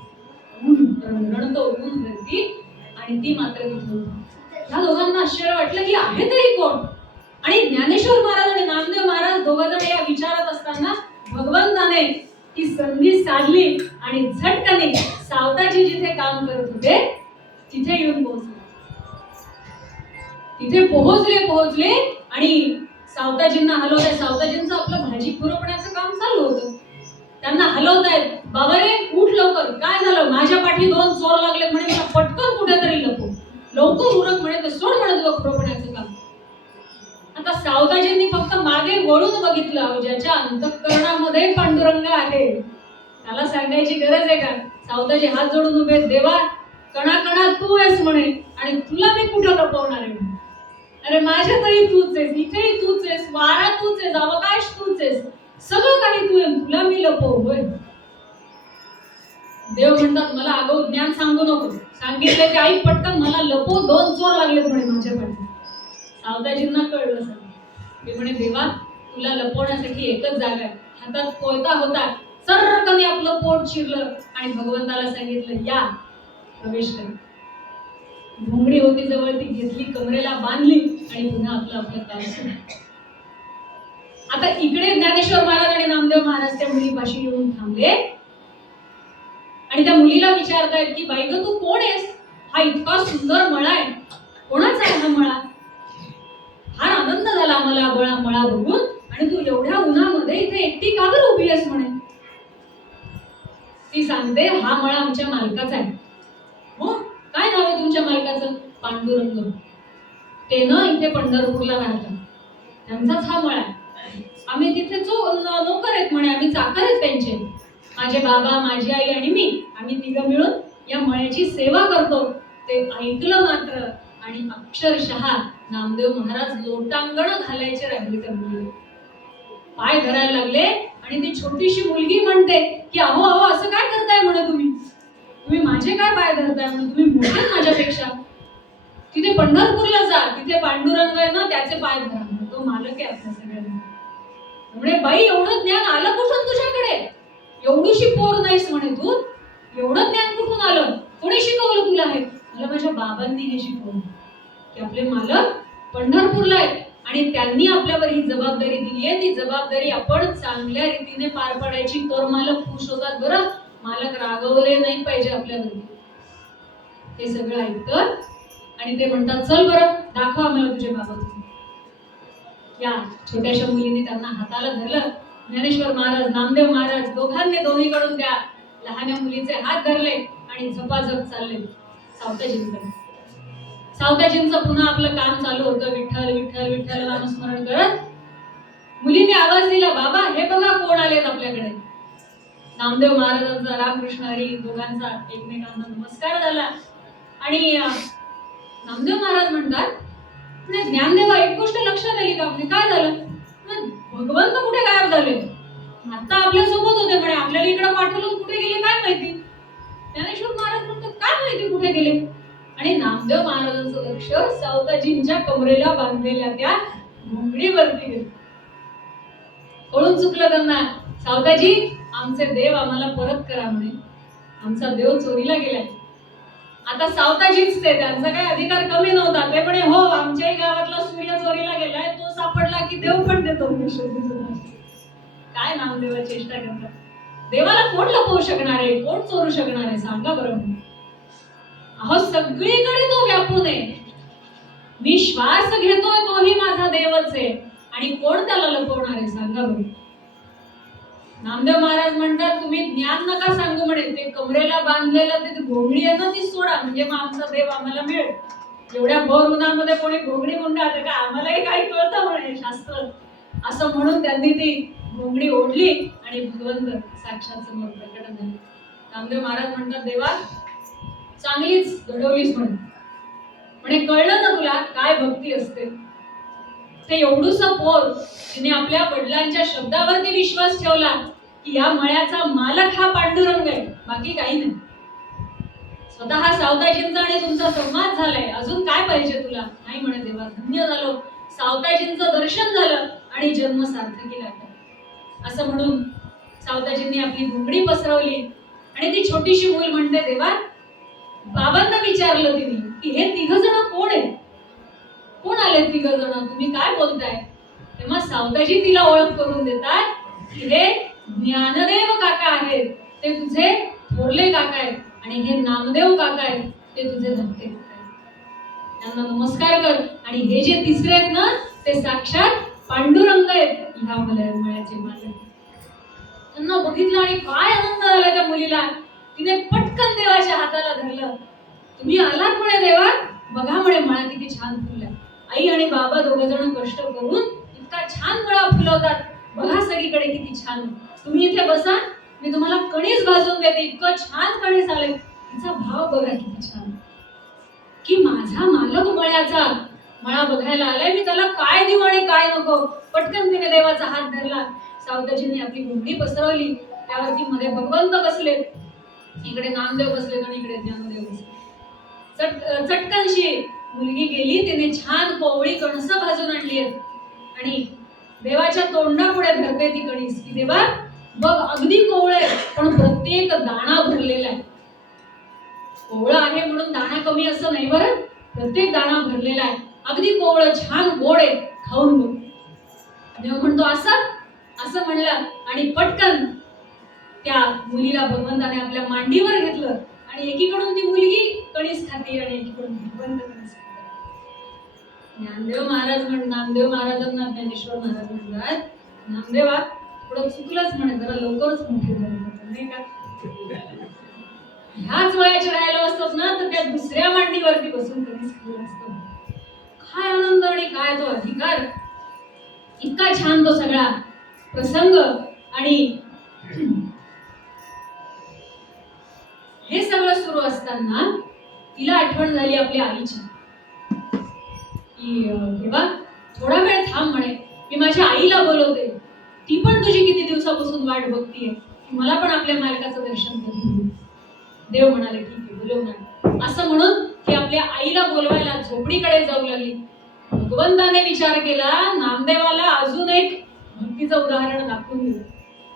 रणरणतो ऊन भरती आणि ती मात्र तिथे होती. या दोघांना आश्चर्य वाटलं की आहे तरी कोण. आणि ज्ञानेश्वर महाराज आणि नामदेव महाराज दोघं जण या विचारात असताना भगवंताने ती संधी साधली आणि झटकने सावताजी जिथे काम करत होते तिथे येऊन पोहोचले. तिथे पोहोचले आणि सावताजींना हलवताय. सावताजींचं आपलं भाजी पुरवण्याचं काम चालू होतं. त्यांना हलवतायत. बाबा रे उठ लवकर, काय झालं? माझ्या पाठी 2 चोर लागले म्हणे, मला पटकन कुठेतरी लपव, लवकर उरक म्हणे, ते सोड म्हणे तुला पुरवण्याचं काम. आता सावताजींनी फक्त मागे वळून बघितलं. ज्याच्या अंतःकरणामध्ये पांडुरंग आहे त्याला सांगायची गरज आहे का? सावताजी हात जोडून उभे, देवा कणाकणात तू आहेस म्हणे आणि तुला मी कुठं लपवणार आहे? अरे माझ्यातही तूच आहेस, इथेही तूच आहेस, वारा तूच आहेस, अवकाश तूच आहेस, सगळं काही तू आहे, तुला मी लपवतोय. देव म्हणतात मला आगाऊ ज्ञान सांगू नको. सांगितलं की आई पटकन मला लपव, 2 चोर लागलेत म्हणे माझ्या पाठी. सावताजींना कळलं सगळं. ते म्हणे देवा तुला लपवण्यासाठी एकच जागा आहे. हातात कोयता होता, सर्रकने आपलं पोट चिरलं आणि भगवंताला सांगितलं या प्रवेश कर. घोंगडी होती जवळ, ती घेतली, कमरेला बांधली आणि पुन्हा आपलं काम सुरू. आता इकडे ज्ञानेश्वर महाराज आणि नामदेव महाराज त्या मुलीपाशी येऊन थांबले आणि त्या मुलीला विचारतायत की बाई ग तू कोण आहेस? हा इतका सुंदर मळा आहे, कोणाचा आहे हा मळा? फार आनंद झाला आम्हाला मळा बघून, आणि तू एवढ्या उन्हामध्ये इथे एकटी का बरं उभी आहेस म्हणे. ती सांगते हा मळा आमच्या मालकाचा आहे. हो, काय नाव आहे तुमच्या मालकाचं? पांडुरंग. ते ना इथे पंढरपूरला राहतात, त्यांचाच हा मळा आहे. आम्ही तिथे नोकर आहेत म्हणे, आम्ही चाकर आहेत त्यांचे. माझे बाबा, माझी आई आणि मी, आम्ही तिघं मिळून या मळ्याची सेवा करतो. ते ऐकलं मात्र आणि अक्षरशः नामदेव महाराज लोटांगण घालायचे राहिले त्या मुलीला. पाय धरायला लागले आणि ती छोटीशी मुलगी म्हणते की अहो अहो असं काय करताय म्हणे, तुम्ही माझे काय पाय धरताय म्हणे, तुम्ही मोठे माझ्यापेक्षा. तिथे पंढरपूरला जा, तिथे पांडुरंग आहे ना त्याचे पाय धरा, तो मालक आहे आपल्या सगळ्यांना. म्हणे बाई एवढं ज्ञान आलं कुठून तुझ्याकडे? एवढीशी पोर नाहीस म्हणे तू, एवढं ज्ञान कुठून आलं? कोणी शिकवलं तुला हे? मला माझ्या बाबांनी हे शिकवलं की आपले मालक पंढरपूरला आहेत आणि त्यांनी आपल्यावर ही जबाबदारी दिली आहे. ती जबाबदारी आपण चांगल्या रीतीने पार पाडायची, तर मालक खुश होतात. बरं, मालक रागवले नाही पाहिजे आपल्यावरती. हे सगळं ऐकतात आणि ते म्हणतात चल बरं दाखव आम्हाला तुझे बाबा. या छोट्याशा मुलीने त्यांना हाताला धरलं. ज्ञानेश्वर महाराज, नामदेव महाराज दोघांनी दोन्हीकडून त्या लहान्या मुलीचे हात धरले आणि झपाझप चालले सावताजींकडे. सावताजींचं पुन्हा आपलं काम चालू होतं, विठ्ठल विठ्ठल विठ्ठल नामस्मरण करत. मुलीने आवाज दिला, बाबा हे बघा कोण आलेत आपल्याकडे. नामदेव महाराजांचा, रामकृष्ण हरी दोघांचा एकमेकांना नमस्कार झाला आणि नामदेव महाराज म्हणतात ज्ञानदेवा एक गोष्ट लक्षात आली का आपली? काय झालं? भगवंत कुठे गायब झाले? आता आपल्या सोबत होते म्हणे, आपल्याला इकडे पाठवलं, कुठे गेले काय माहिती. ज्ञानेश्वर महाराज म्हणतात काय माहिती कुठे गेले. आणि नामदेव महाराजांचं लक्ष सावताजींच्या कमरेला बांधलेल्या त्या घोंगडीवरती गेलं. कळून चुकलं त्यांना. सावताजी, आमचे देव आम्हाला परत करा म्हणे, आमचा देव चोरीला गेलाय. आता सावताजीच ते, त्यांचा काही अधिकार कमी नव्हता. ते म्हणे हो, आमच्याही गावातला सूर्य चोरीला गेलाय, तो सापडला की देव पण देतो. काय नामदेवा चेष्टा करतात. देवाला कोण लपवू शकणार आहे, कोण चोरू शकणार आहे सांगा बरं. अहो सगळीकडे तो व्यापून आहे. मी श्वास घेतोय तोही माझा देवच आहे, आणि कोण त्याला लपवणार आहे सांगा बरं. नामदेव महाराज म्हणतात तुम्ही ज्ञान नका सांगू म्हणे, ते कमरेला बांधलेलं ते घोंगडी आहे ना ती सोडा, म्हणजे मग आमचा देव आम्हाला मिळेल. एवढ्या भर उन्हामध्ये कोणी घोंगडी गुंडाळते का, आम्हालाही काही कळतं म्हणे शास्त्र. असं म्हणून त्यांनी ती घोंगडी ओढली आणि भगवंत साक्षात समोर प्रकट झाले. नामदेव महाराज म्हणतात देवा चांगलीच घडवलीस म्हणे कळलं ना तुला काय भक्ती असते. ते एवढूसं पोर तिने आपल्या वडिलांच्या शब्दावरती विश्वास ठेवला की या मळ्याचा मालक हा पांडुरंग आहे, बाकी काही नाही. स्वतः सावताजींचा आणि तुमचा संवाद झालाय, अजून काय पाहिजे तुला. नाही म्हणे देवा, धन्य झालो, सावताजींचं दर्शन झालं आणि जन्म सार्थकी लागला. असं म्हणून सावताजींनी आपली घोंगडी पसरवली आणि ती छोटीशी मूल म्हणते देवा, बाबांना विचारलं तिने की हे तिघ जण कोण आहे, कोण आले तिघ जण, तुम्ही काय बोलताय. तेव्हा सावताजी तिला ओळख करून देतात की हे ज्ञानदेव काका आहेत, ते तुझे थोरले काका आहेत, आणि हे नामदेव काका आहेत, ते तुझे धाकटे काका आहेत. त्यांना नमस्कार कर. आणि हे जे तिसरे आहेत ना, ते साक्षात पांडुरंग आहेत, ह्या मळ्याचे मालक. त्यांना बघितलं आणि काय आनंद झाला त्या मुलीला. तिने पटकन देवाच्या हाताला धरलं. तुम्ही आलात म्हणे देवा, बघा म्हणे मळा किती छान फुलला. आई आणि बाबा दोघं जण कष्ट करून इतका छान मळा फुलवतात, बघा सगळीकडे किती छान. तुम्ही इथे बसा, मी तुम्हाला कणीस भाजून देते, इतकं छान कणीस आले. तिचा भाव बघा किती छान, की माझा मालक मळ्याचा मळा बघायला आलाय, मी त्याला काय देऊ आणि काय नको. पटकन तिने देवाचा हात धरला. सावताजीने आपली घोंगडी पसरवली, त्यावरती मध्ये भगवंत बसले, इकडे नामदेव बसले आणि इकडे ज्ञानदेव बसले. चटकनशी मुलगी गेली, तिने छान कोवळी कणस भाजून आणली आणि देवाच्या तोंडापुढे धरते ती कणीस की देवा बघ अगदी कोवळे, पण प्रत्येक दाणा भरलेला आहे. कोवळं आहे म्हणून दाणा कमी असं नाही बरं, प्रत्येक दाणा भरलेला आहे, अगदी कोवळं छान गोड आहे, खाऊन बघ. देव म्हणतो असं म्हणलं आणि पटकन त्या मुलीला भगवंताने आपल्या मांडीवर घेतलं आणि एकीकडून ती मुलगी कणीस खाते आणि एकीकडून भगवंत कणीस खाते. नामदेव महाराजांना ज्ञानेश्वर महाराज म्हणतात, नामदेवा थोडं चुकलंच म्हणे, जरा लवकरच मोठे झाले नाही का. ह्याच वयाचे राहायला असतात ना तर त्या दुसऱ्या मांडीवरती बसून कणीस खाल्लं असतं. काय आनंद आणि काय तो अधिकार, इतका छान तो सगळा प्रसंग. आणि हे सगळं सुरू असताना तिला आठवण झाली आपल्या आईची की देवा थोडा वेळ थांब म्हणे, मी माझ्या आईला बोलवते, ती पण तुझी किती दिवसापासून वाट बघतीये, मला पण आपल्या मालकाचं दर्शन करू. देव म्हणाले ठीक आहे बोलवणार. असं म्हणून ती आपल्या आईला बोलवायला झोपडीकडे जाऊ लागली. भगवंताने विचार केला, नामदेवाला अजून एक भक्तीचं उदाहरण दाखवून दिलं.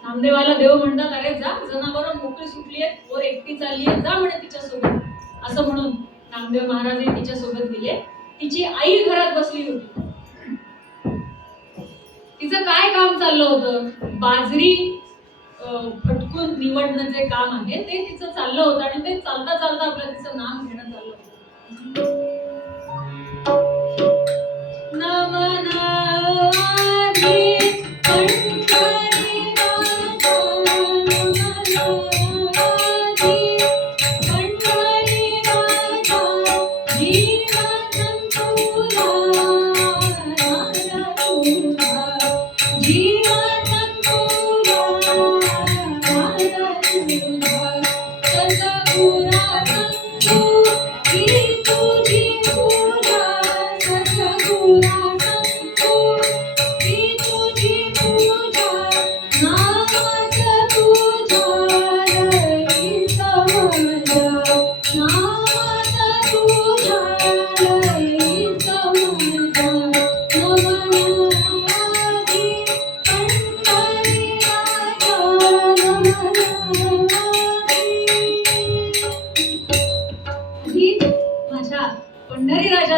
नामदेवाला देव म्हणतात अरे जा, जनावरं मोकळी सुटली आहेत, वर एकटी चालली आहे, जा म्हणे तिच्या सोबत. असं म्हणून नामदेव महाराजही तिच्या सोबत गेले. तिची आई घरात बसली होती. तिचं काय काम चाललं होतं, बाजरी फटकून निवडणं जे काम आहे ते तिचं चाललं होतं आणि ते चालता चालता आपलं तिचं नाम घेणं चाललं होतं. Thank you.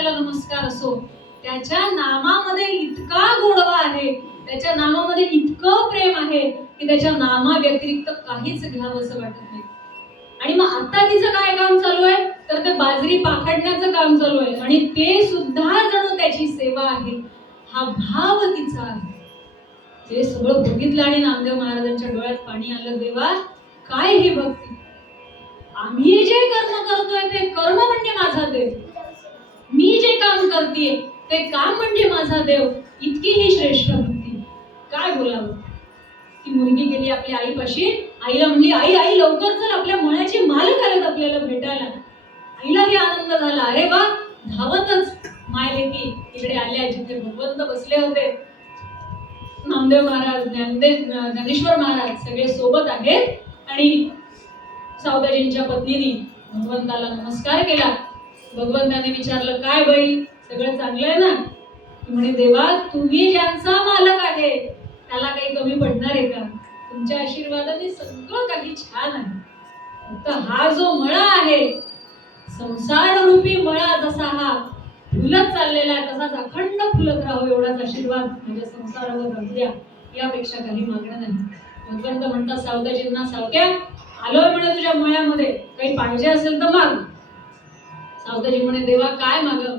नारायणाला नमस्कार असो, त्याच्या नामामध्ये इतका गोडवा आहे, त्याच्या नामामध्ये इतकं प्रेम आहे की त्याच्या नामा व्यतिरिक्त काहीच घ्यावं असं वाटत नाही. आणि मग आता तिचं काय काम चालू आहे, तर ते बाजरी पाखडण्याचं काम चालू आहे आणि ते सुद्धा जणू त्याची सेवा आहे. हा भाव तिचा आहे. ते सगळं बघितलं आणि नामदेव महाराजांच्या डोळ्यात पाणी आलं. देवा, काय ही भक्ती! आम्ही जे कर्म करतोय ते कर्म म्हणजे माझा देव, मी जे काम करतेय ते काम म्हणजे माझा देव. इतकी ही श्रेष्ठ भक्ती, काय बोलावं. ती मुलगी गेली आपल्या आईपाशी. आईला म्हणली, आई आई लवकर चल, आपल्या मळ्याचे मालक आलेत आपल्याला भेटायला. आईलाही आनंद झाला. अरे वा, धावतच मायलेकी इकडे आल्या जिथे भगवंत बसले होते. नामदेव महाराज, ज्ञानेश्वर महाराज सगळे सोबत आहेत आणि सावताजींच्या पत्नीने भगवंताला नमस्कार केला. भगवंताने विचारलं, काय बाई, सगळं चांगलं आहे ना? म्हणे, देवा, तुम्ही ज्यांचा मालक आहे त्याला काही कमी पडणार आहे का? तुमच्या आशीर्वादाने सगळं काही छान आहे. फक्त हा जो मळा आहे, संसार रूपी मळा, जसा हा फुलत चाललेला आहे तसाच अखंड फुलत राहावं एवढाच आशीर्वाद म्हणजे संसारावर राहू द्या, यापेक्षा काही मागणं नाही. भगवंत म्हणतात सावताजींना, सावत्या, आलोय म्हणे तुझ्या मळ्यामध्ये, काही पाहिजे असेल तर माग. सावताजी म्हणे, देवा, काय मागावं?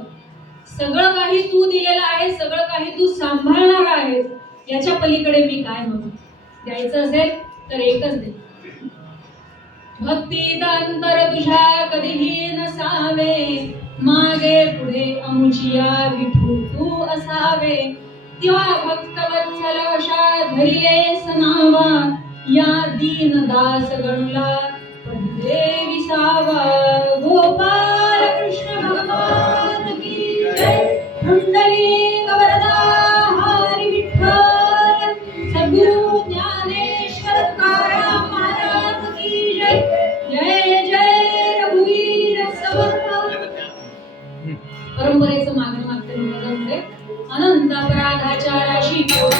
सगळं काही तू दिलेलं आहे, सगळं काही तू सांभाळणार आहेस, याच्या पलीकडे मी काय मागू? द्यायचं असेल तर एकच दे. भक्तीत अंतर तुझ्या कधीही नसावे, मागे पुढे अमुचिया विठू तू असावे. त्या भक्तवत्सल वशा धरिले सनावा, या दीन दास गणुला पहिले विसावा. गोपाल कृष्ण भगवान की जय. पुंडलिक वरदा हरी विठ्ठल. सद्गुरु ज्ञानेश्वर तुकाराम महाराज की जय. जय जय रघुवीर समर्थ. परंपरेचं मागणं मागते महाराजांकडे. अनंत अपराधाच्या राशी देवा